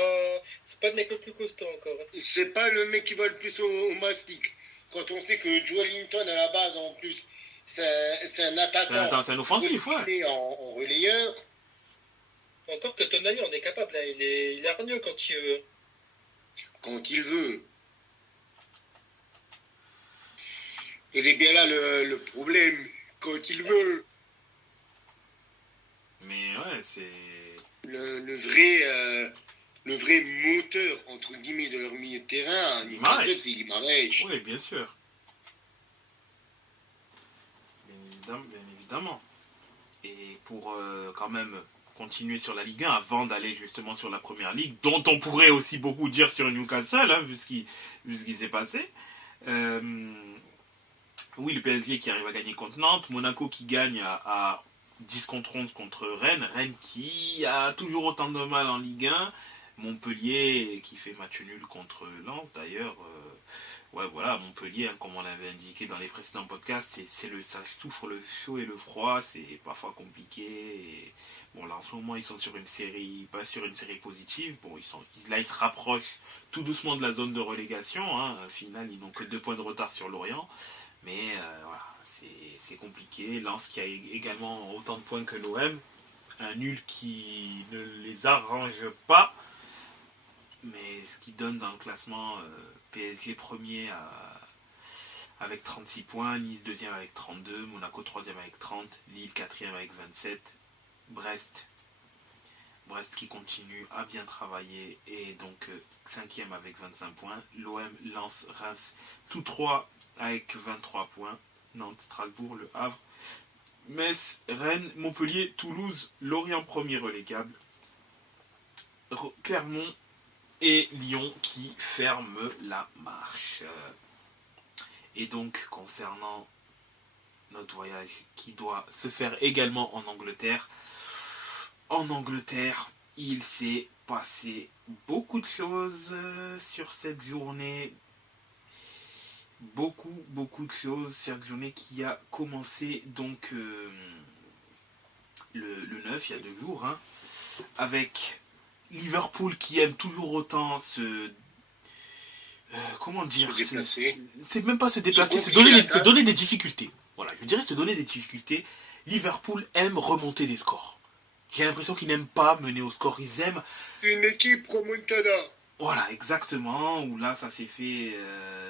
le mec le plus costaud encore. C'est pas le mec qui va le plus au mastic. Quand on sait que Joelinton à la base en plus, c'est un attaquant. C'est un offensif, ouais. En relayeur. Encore que Tonali en est capable, là. Il est hargneux quand il veut. Quand il veut. Il est bien là le problème. Quand il veut. Mais ouais, c'est... Le vrai moteur, entre guillemets, de leur milieu de terrain, c'est Guimaraes. Oui, bien sûr. Bien évidemment. Et pour quand même continuer sur la Ligue 1, avant d'aller justement sur la Première Ligue, dont on pourrait aussi beaucoup dire sur Newcastle, hein, vu ce qui s'est passé. Oui, le PSG qui arrive à gagner contre Nantes, Monaco qui gagne à 10 contre 11 contre Rennes. Rennes qui a toujours autant de mal en Ligue 1. Montpellier qui fait match nul contre Lens d'ailleurs. Ouais, voilà, Montpellier, hein, comme on l'avait indiqué dans les précédents podcasts, ça souffre le chaud et le froid. C'est parfois compliqué. Et, bon, là en ce moment, ils sont sur une série, pas sur une série positive. Bon, là, ils se rapprochent tout doucement de la zone de relégation. Hein. Au final, ils n'ont que 2 points de retard sur Lorient. Mais voilà, c'est compliqué. Lens qui a également autant de points que l'OM. Un nul qui ne les arrange pas. Mais ce qui donne dans le classement PSG premier avec 36 points, Nice 2e avec 32, Monaco 3e avec 30, Lille 4e avec 27, Brest qui continue à bien travailler et donc 5e avec 25 points, l'OM, Lens, Reims, tous trois avec 23 points, Nantes, Strasbourg, Le Havre, Metz, Rennes, Montpellier, Toulouse, Lorient premier relégable, Clermont et Lyon qui ferment la marche. Et donc, concernant notre voyage qui doit se faire également en Angleterre, il s'est passé beaucoup de choses sur cette journée. Beaucoup de choses. Cette journée qui a commencé donc le 9, il y a 2 jours, hein, avec Liverpool qui aime toujours autant comment dire, c'est même pas se déplacer, c'est donner des difficultés. Voilà, je dirais se donner des difficultés. Liverpool aime remonter des scores. J'ai l'impression qu'ils n'aiment pas mener au score, ils aiment... Une équipe remontada. Voilà, exactement, où là ça s'est fait,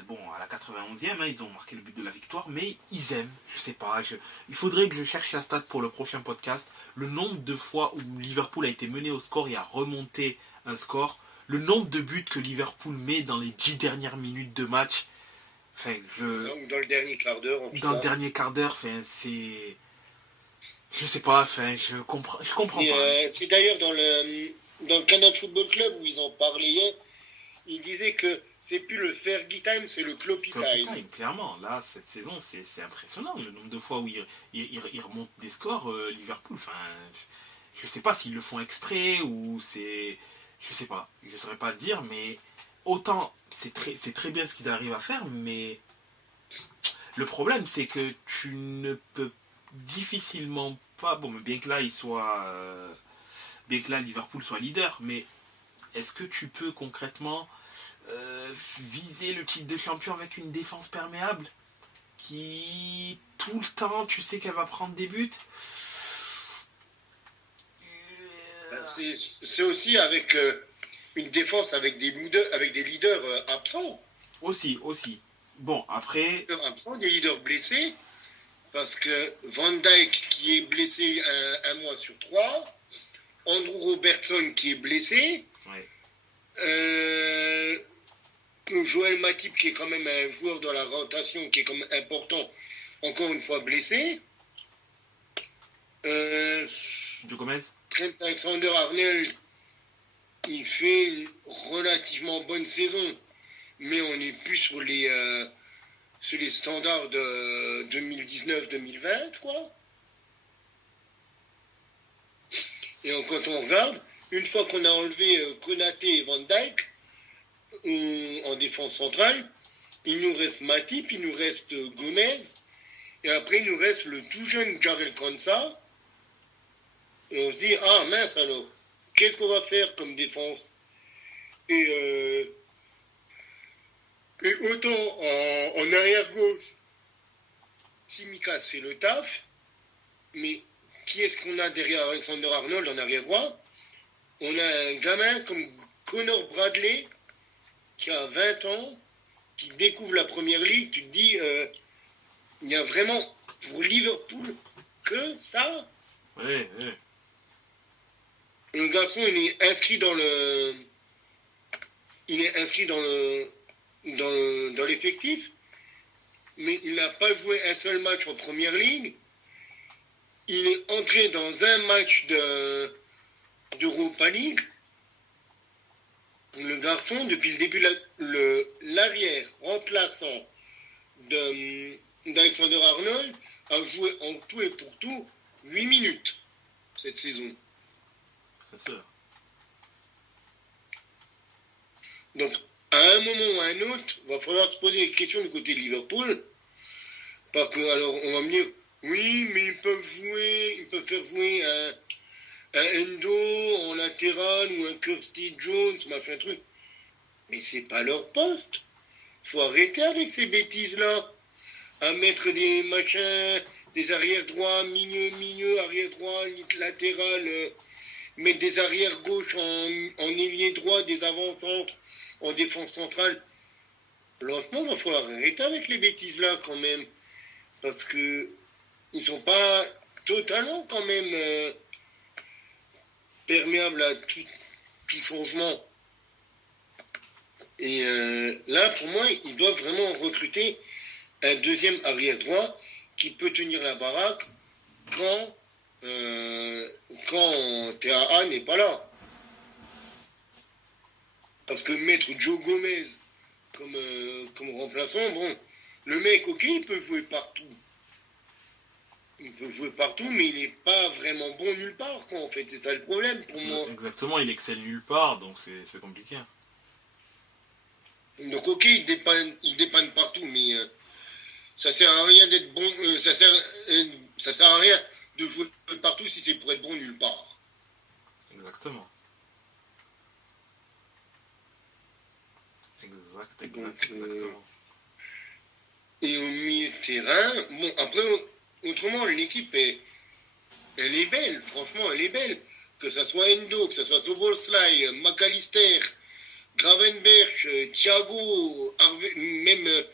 à la 91e, hein, ils ont marqué le but de la victoire, mais ils aiment, je sais pas, il faudrait que je cherche la stat pour le prochain podcast, le nombre de fois où Liverpool a été mené au score et a remonté un score, le nombre de buts que Liverpool met dans les 10 dernières minutes de match, ou dans le dernier quart d'heure. Dans le dernier quart d'heure, c'est... Je sais pas, je comprends pas. C'est d'ailleurs dans le Canal Football Club où ils en parlaient hier, ils disaient que c'est plus le Fergie Time, c'est le Kloppy Time. Clairement, là, cette saison, c'est impressionnant, le nombre de fois où ils remontent des scores, Liverpool. Enfin, je sais pas s'ils le font exprès ou c'est... Je sais pas, je saurais pas dire, mais autant c'est très bien ce qu'ils arrivent à faire, mais le problème, c'est que tu ne peux difficilement pas... Bon, bien que là, Liverpool soit leader, mais est-ce que tu peux concrètement viser le titre de champion avec une défense perméable qui, tout le temps, tu sais qu'elle va prendre des buts? C'est aussi avec une défense avec des leaders absents. Aussi. Bon, après... Absents, des leaders blessés, parce que Van Dijk qui est blessé un mois sur 3, Andrew Robertson qui est blessé, ouais. Joël Matip qui est quand même un joueur dans la rotation qui est quand même important, encore une fois blessé. Joe Gomez. Trent Alexander-Arnold, il fait une relativement bonne saison, mais on n'est plus sur les standards de 2019-2020, quoi. Et quand on regarde, une fois qu'on a enlevé Konaté et Van Dijk en défense centrale, il nous reste Matip, il nous reste Gomez, et après il nous reste le tout jeune Jarell Quansah. Et on se dit, ah mince alors, qu'est-ce qu'on va faire comme défense? Et autant en arrière-gauche, Tsimikas fait le taf, mais qui est-ce qu'on a derrière Alexander-Arnold en arrière-droit? On a un gamin comme Connor Bradley, qui a 20 ans, qui découvre la première ligue. Tu te dis, il y a vraiment pour Liverpool que ça. Oui. Le garçon, il est inscrit dans l'effectif, mais il n'a pas joué un seul match en première ligue. Il est entré dans un match d'Europa League. Le garçon, depuis le début, l'arrière remplaçant d'Alexander-Arnold a joué en tout et pour tout 8 minutes cette saison. C'est ça. Donc, à un moment ou à un autre, il va falloir se poser des questions du côté de Liverpool. Parce que, alors, on va me dire, oui, mais ils peuvent faire jouer un Endo en latéral ou un Kirsty Jones, machin truc. Mais c'est pas leur poste. Faut arrêter avec ces bêtises-là. À mettre des machins, des arrières droits, milieu, arrière droit, latéral, mettre des arrières gauche en ailier droit, des avant-centres en défense centrale. Lentement, il va falloir arrêter avec les bêtises là quand même. Parce que ils sont pas totalement quand même perméables à tout changement. Et là, pour moi, ils doivent vraiment recruter un deuxième arrière droit qui peut tenir la baraque quand TAA n'est pas là. Parce que mettre Joe Gomez comme remplaçant, bon, le mec, ok, il peut jouer partout. Il peut jouer partout, mais il n'est pas vraiment bon nulle part, quoi, en fait. C'est ça le problème pour moi. Exactement, il excelle nulle part, donc c'est compliqué. Donc ok, il dépanne partout, mais ça sert à rien d'être bon. Ça sert à rien de jouer partout si c'est pour être bon nulle part. Exactement. Donc, Exactement. Et au milieu de terrain, bon, après, autrement, l'équipe elle est belle, franchement, elle est belle. Que ça soit Endo, que ça soit Soboslai, McAllister, Gravenberch, Thiago, Harvey, même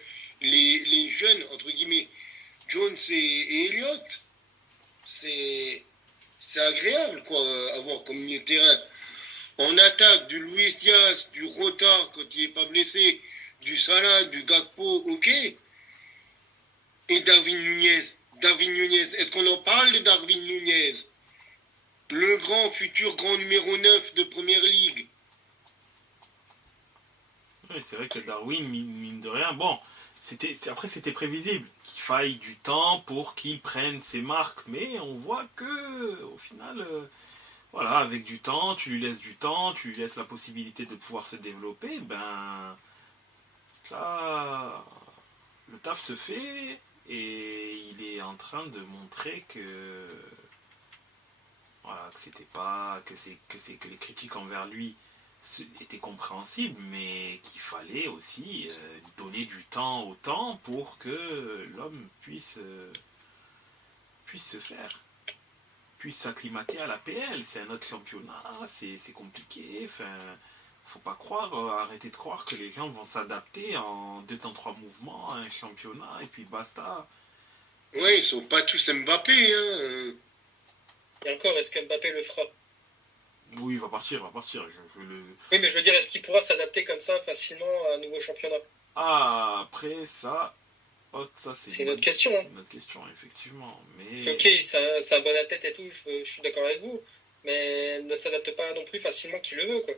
les jeunes, entre guillemets, Jones et Elliott, c'est agréable, quoi, à voir comme milieu de terrain. En attaque, du Luis Diaz, du Rota, quand il n'est pas blessé, du Salah, du Gakpo, ok. Et Darwin Nunez. Est-ce qu'on en parle de Darwin Nunez? Le futur grand numéro 9 de Première Ligue. Oui, c'est vrai que Darwin, mine de rien, bon, après c'était prévisible qu'il faille du temps pour qu'il prenne ses marques, mais on voit que au final, voilà, avec du temps, tu lui laisses du temps, tu lui laisses la possibilité de pouvoir se développer, ben ça, le taf se fait et il est en train de montrer que voilà, que c'était pas que les critiques envers lui était compréhensible, mais qu'il fallait aussi donner du temps au temps pour que l'homme puisse se faire, puisse s'acclimater à l'APL. C'est un autre championnat, c'est compliqué. Enfin, faut pas arrêter de croire que les gens vont s'adapter en 2 temps 3 mouvements à un championnat et puis basta. Ouais, ils sont pas tous Mbappé, hein. Et encore, est-ce que Mbappé le fera? Oui, il va partir. Oui, mais je veux dire, est-ce qu'il pourra s'adapter comme ça facilement à un nouveau championnat? Ah, après ça, c'est une autre question. C'est une autre question, effectivement. Mais... Ok, c'est un bon athlète et tout, je suis d'accord avec vous, mais ne s'adapte pas non plus facilement qu'il le veut, quoi.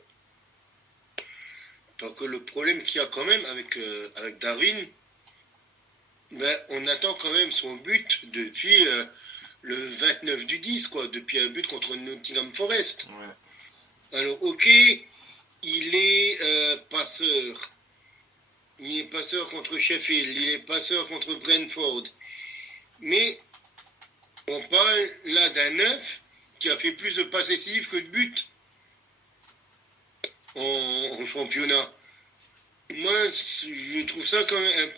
Donc le problème qu'il y a quand même avec Darwin, ben, on attend quand même son but depuis le 29 du 10, quoi, depuis un but contre Nottingham Forest. Ouais. Alors ok, il est passeur. Il est passeur contre Sheffield, il est passeur contre Brentford. Mais on parle là d'un neuf qui a fait plus de passes décisives que de buts en championnat. Moi, je trouve ça quand même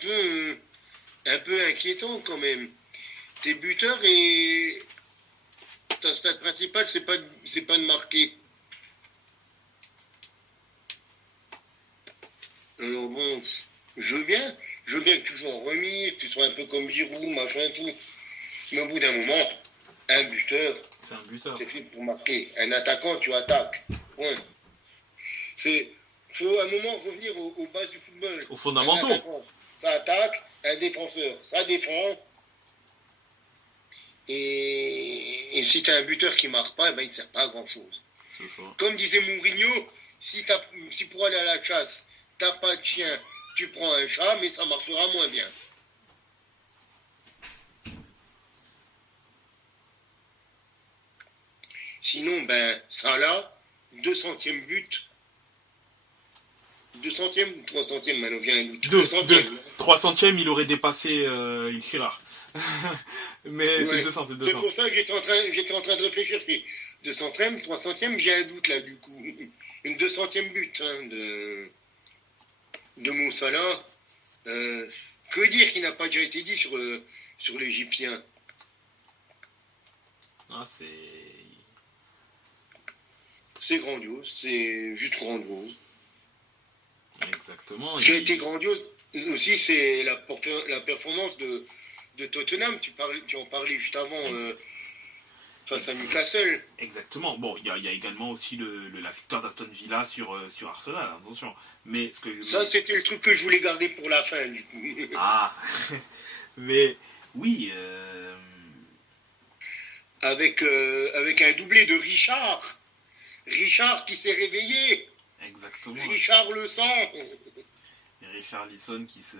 un peu inquiétant quand même. T'es buteur et ta stat principale, c'est pas de marquer. Alors bon, je veux bien que tu joues en remise, tu sois un peu comme Giroud, machin, tout. Mais au bout d'un moment, un buteur, c'est un buteur. C'est fait pour marquer. Un attaquant, tu attaques. Point. Faut à un moment revenir aux bases du football. Aux fondamentaux. Ça attaque, un défenseur, ça défend. Et si tu as un buteur qui ne marque pas, ben, il ne sert pas à grand chose. C'est ça. Comme disait Mourinho, si pour aller à la chasse, tu n'as pas de chien, tu prends un chat, mais ça marchera moins bien. Sinon, ben, Salah, 200e but. 200e ou 300e, maintenant vient un doute. 300e, il aurait dépassé Ilkhirar. Mais ouais, c'est 200, c'est 200. C'est pour ça que j'étais en train de réfléchir. 200e, 300e, j'ai un doute là, du coup. Une 200e but hein, de Mo Salah. Que dire qu'il n'a pas déjà été dit sur l'Égyptien? Ah, c'est grandiose, c'est juste grandiose. Exactement. Ce qui a été grandiose, aussi, c'est la performance de Tottenham. Tu en parlais juste avant face à Newcastle. Exactement. Bon, il y a également aussi la victoire d'Aston Villa sur Arsenal, attention. Mais ça, c'était le truc que je voulais garder pour la fin, du coup. Ah, mais oui. Avec un doublé de Richard. Richard qui s'est réveillé. Exactement. Richard le sang. Richard Lisson qui se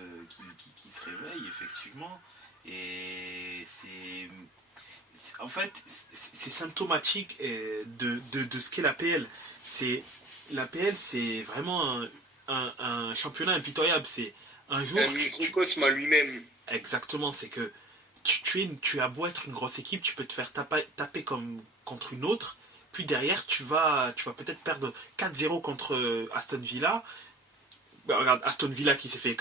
réveille, effectivement. Et en fait, c'est symptomatique de ce qu'est l'APL. L'APL, c'est vraiment un championnat impitoyable. C'est un jour. Un microcosme à lui-même. Exactement, c'est que tu as beau être une grosse équipe, tu peux te faire taper comme contre une autre, puis derrière tu vas peut-être perdre 4-0 contre Aston Villa. Ben, regarde, Aston Villa qui s'est fait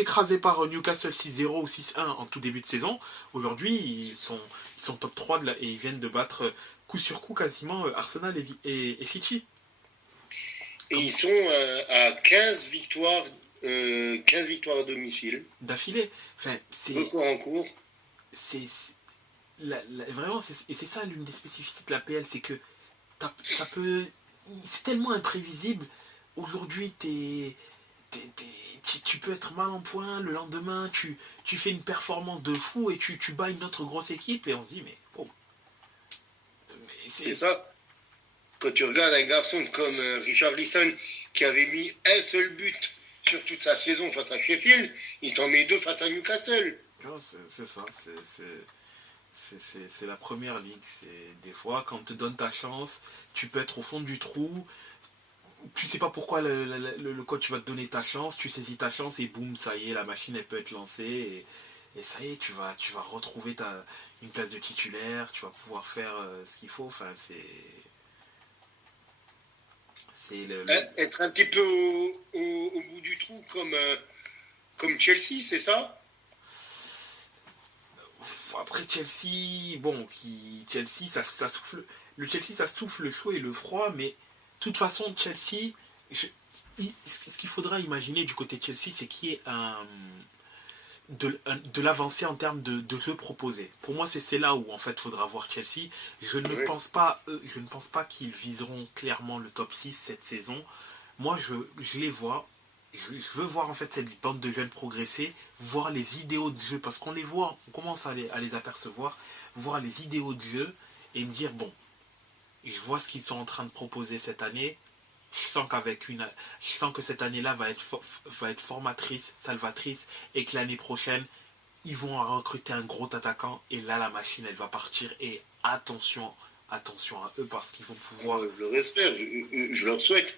écraser par Newcastle 6-0 ou 6-1 en tout début de saison. Aujourd'hui, ils sont top 3 et ils viennent de battre coup sur coup quasiment Arsenal et City. Et ils sont à 15 victoires à domicile. D'affilée. Enfin, c'est record en cours. Vraiment, et c'est ça l'une des spécificités de l'APL, c'est que c'est tellement imprévisible. Aujourd'hui, tu peux être mal en point, le lendemain, tu fais une performance de fou et tu bats une autre grosse équipe et on se dit, mais oh. C'est ça. Quand tu regardes un garçon comme Richard Lisson qui avait mis un seul but sur toute sa saison face à Sheffield, il t'en met 2 face à Newcastle. Non, c'est ça, c'est la première ligue. Des fois, quand on te donne ta chance, tu peux être au fond du trou. Tu sais pas pourquoi le coach va te donner ta chance, tu saisis ta chance et boum, ça y est, la machine elle peut être lancée et ça y est, tu vas retrouver une place de titulaire, tu vas pouvoir faire ce qu'il faut. Enfin, être un petit peu au bout du trou comme Chelsea, c'est ça? Après Chelsea, bon, Chelsea, ça souffle. Le Chelsea, ça souffle le chaud et le froid, mais de toute façon, Chelsea, ce qu'il faudra imaginer du côté de Chelsea, c'est qu'il y ait de l'avancée en termes de jeux proposés. Pour moi, c'est là où en fait faudra voir Chelsea. Je ne pense pas qu'ils viseront clairement le top 6 cette saison. Moi, je les vois. Je veux voir en fait cette bande de jeunes progresser, voir les idéaux de jeu, parce qu'on les voit, on commence à les apercevoir, voir les idéaux de jeu et me dire bon, je vois ce qu'ils sont en train de proposer cette année. Je sens que cette année-là va être formatrice, salvatrice, et que l'année prochaine, ils vont recruter un gros attaquant, et là, la machine, elle va partir, et attention à eux, parce qu'ils vont pouvoir... Je le respecte, je leur souhaite.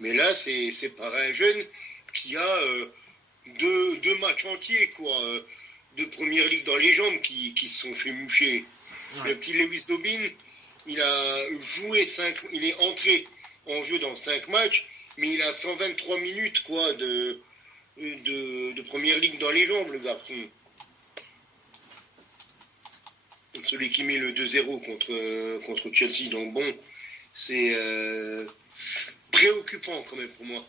Mais là, c'est par un jeune qui a deux matchs entiers, quoi, de première ligue dans les jambes qui se sont fait moucher. Ouais. Le petit Lewis Dobbin, il est entré en jeu dans 5 matchs, mais il a 123 minutes quoi de première ligue dans les jambes, le garçon. Donc celui qui met le 2-0 contre Chelsea. Donc bon, c'est préoccupant quand même pour moi.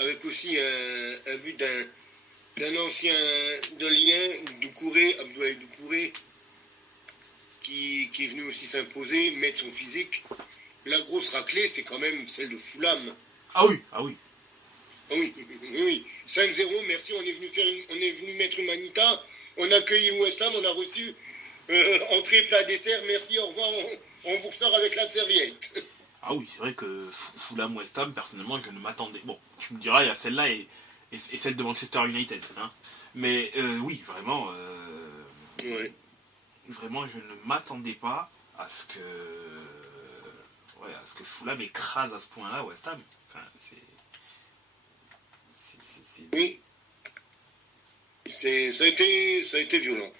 Avec aussi un but d'un ancien de Lien, Abdoulaye Doucouré, qui est venu aussi s'imposer, mettre son physique. La grosse raclée, c'est quand même celle de Fulham. Ah oui. 5-0, merci, on est venu mettre une manita, on a accueilli West Ham, on a reçu entrée, plat, dessert, merci, au revoir, on vous ressort avec la serviette. Ah oui, c'est vrai que Fulham West Ham, personnellement, je ne m'attendais... Bon, tu me diras, il y a celle-là et celle de Manchester United. Hein. Mais oui, vraiment... Ouais. Vraiment, je ne m'attendais pas à ce que Fulham écrase à ce point-là West Ham. Enfin, Oui. Ça a été violent.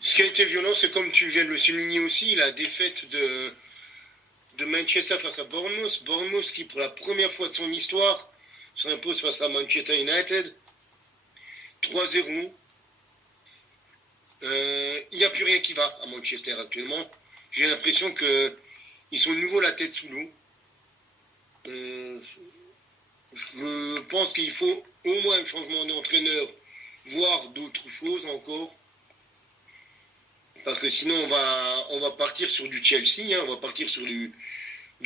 Ce qui a été violent, c'est comme tu viens de le souligner aussi, la défaite de Manchester face à Bournemouth. Bournemouth qui, pour la première fois de son histoire, s'impose face à Manchester United. 3-0. Il n'y a plus rien qui va à Manchester actuellement. J'ai l'impression qu'ils sont de nouveau la tête sous l'eau. Je pense qu'il faut au moins un changement d'entraîneur, voire d'autres choses encore. Parce que sinon, on va partir sur du Chelsea, on va partir sur du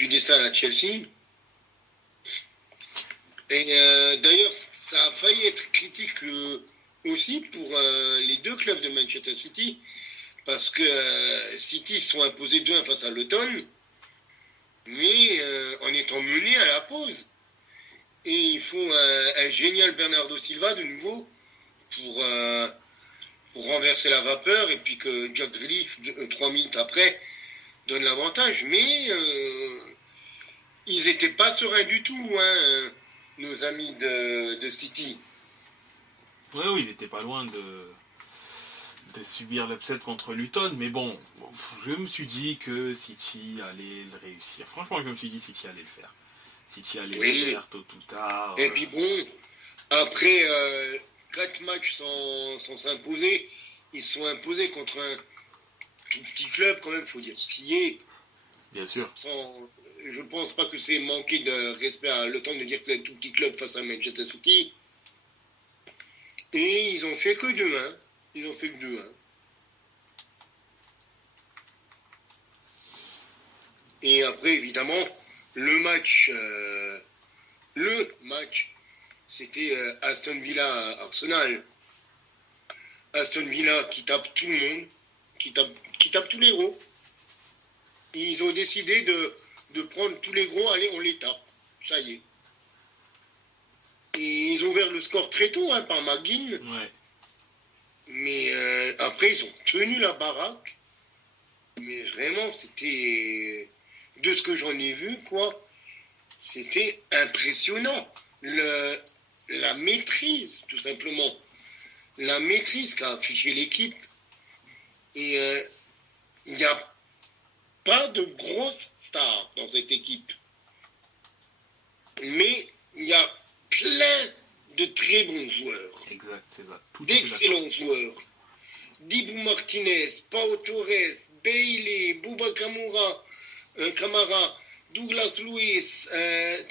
destin à Chelsea. Et d'ailleurs, ça a failli être critique aussi pour les deux clubs de Manchester City, parce que City se sont imposés 2-1 face à Luton, mais en étant menés à la pause. Et il faut un génial Bernardo Silva de nouveau pour renverser la vapeur, et puis que Jack Grealish, 3 minutes après, donne l'avantage. Mais ils n'étaient pas sereins du tout, nos amis de City. Oui, ils n'étaient pas loin de subir l'upset contre Luton, mais bon, je me suis dit que City allait le réussir. Franchement, je me suis dit que City allait le faire. City allait le faire tôt ou tard. Et puis bon, après 4 matchs sans s'imposer, ils se sont imposés contre un tout petit club, quand même, il faut dire ce qui est. Bien sûr. Je ne pense pas que c'est manquer de respect à le temps de dire que c'est un tout petit club face à Manchester City. Et ils ont fait que 2-1. Ils ont fait que 2-1. Et après, évidemment, le match, c'était Aston Villa-Arsenal. Aston Villa qui tape tout le monde, qui tape tous les gros. Ils ont décidé de prendre tous les gros, allez, on les tape. Ça y est. Et ils ont ouvert le score très tôt, par McGinn. Ouais. Mais après, ils ont tenu la baraque. Mais vraiment, c'était... De ce que j'en ai vu, c'était impressionnant. La maîtrise, tout simplement. La maîtrise qu'a affiché l'équipe. Et il n'y a pas de grosses stars dans cette équipe. Mais il y a plein de très bons joueurs. Exact, c'est ça. D'excellents joueurs. Dibu Martinez, Pau Torres, Bailey, Bouba Kamara, Douglas Lewis,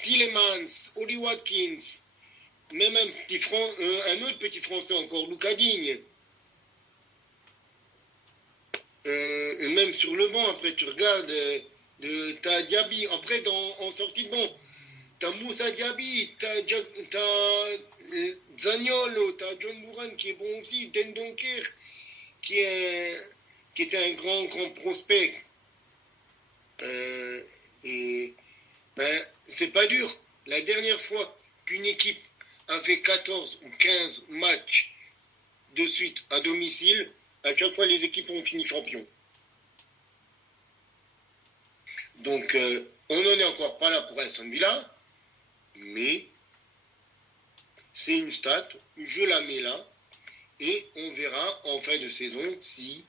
Tillemans, Oli Watkins, même un autre petit Français encore, Lucas Digne. Et même sur le banc, après tu regardes, t'as Diaby, après en sortie de banc, t'as Moussa Diaby, t'as Zaniolo, t'as John Moran qui est bon aussi, Dendonker qui était un grand prospect. C'est pas dur. La dernière fois qu'une équipe a fait 14 ou 15 matchs de suite à domicile, à chaque fois les équipes ont fini champions. Donc on n'en est encore pas là pour Aston Villa, mais c'est une stat, je la mets là, et on verra en fin de saison si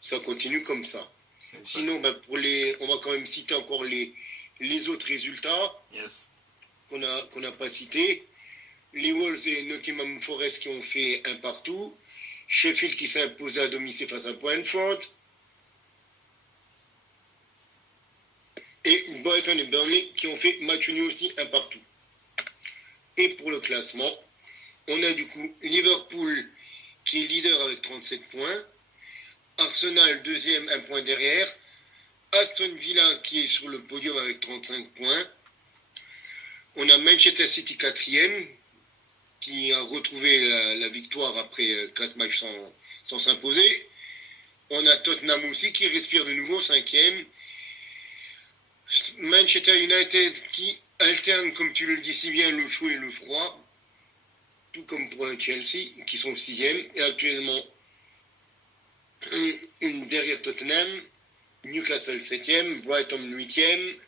ça continue comme ça. Sinon, on va quand même citer encore les autres résultats qu'on n'a pas cités. Les Wolves et Nottingham Forest qui ont fait un partout. Sheffield qui s'est imposé à domicile face à Brentford. Et Brighton et Burnley qui ont fait match nul aussi un partout. Et pour le classement, on a du coup Liverpool qui est leader avec 37 points. Arsenal deuxième, 1 point derrière. Aston Villa qui est sur le podium avec 35 points. On a Manchester City quatrième qui a retrouvé la victoire après 4 matchs sans s'imposer. On a Tottenham aussi qui respire de nouveau, 5e. Manchester United qui alterne, comme tu le dis si bien, le chaud et le froid. Tout comme pour Chelsea qui sont 6e. Et actuellement, derrière Tottenham, Newcastle 7e, Brighton 8e,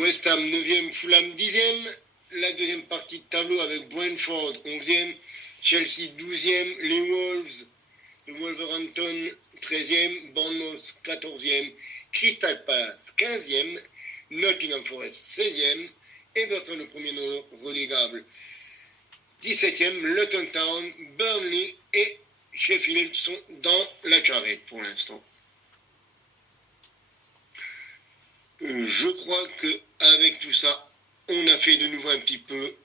West Ham 9e, Fulham 10e, la deuxième partie de tableau avec Brentford 11e, Chelsea 12e, les Wolves de Wolverhampton 13e, Bournemouth 14e, Crystal Palace 15e, Nottingham Forest 16e, Everton le premier non relégable 17e, Luton Town, Burnley et Sheffield sont dans la charrette pour l'instant. Je crois qu'avec tout ça, On a fait de nouveau un petit peu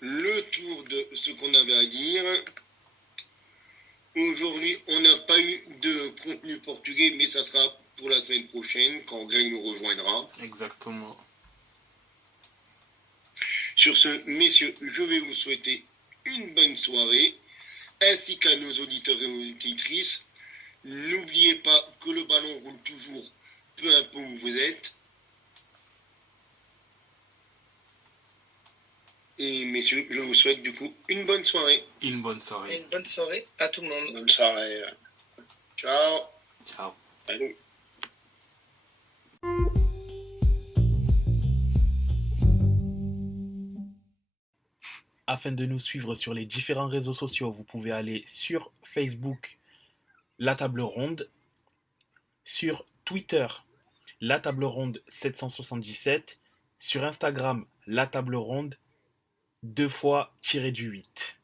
le tour de ce qu'on avait à dire. Aujourd'hui, on n'a pas eu de contenu portugais, mais ça sera pour la semaine prochaine, quand Greg nous rejoindra. Exactement. Sur ce, messieurs, je vais vous souhaiter une bonne soirée, ainsi qu'à nos auditeurs et auditrices. N'oubliez pas que le ballon roule toujours, peu importe où vous êtes. Et messieurs, je vous souhaite du coup une bonne soirée. Une bonne soirée. Et une bonne soirée à tout le monde. Bonne soirée. Ciao. Ciao. Salut. Afin de nous suivre sur les différents réseaux sociaux, vous pouvez aller sur Facebook, La Table Ronde, sur Twitter, La Table Ronde 777, sur Instagram, La Table Ronde, 2 fois tiré du 8.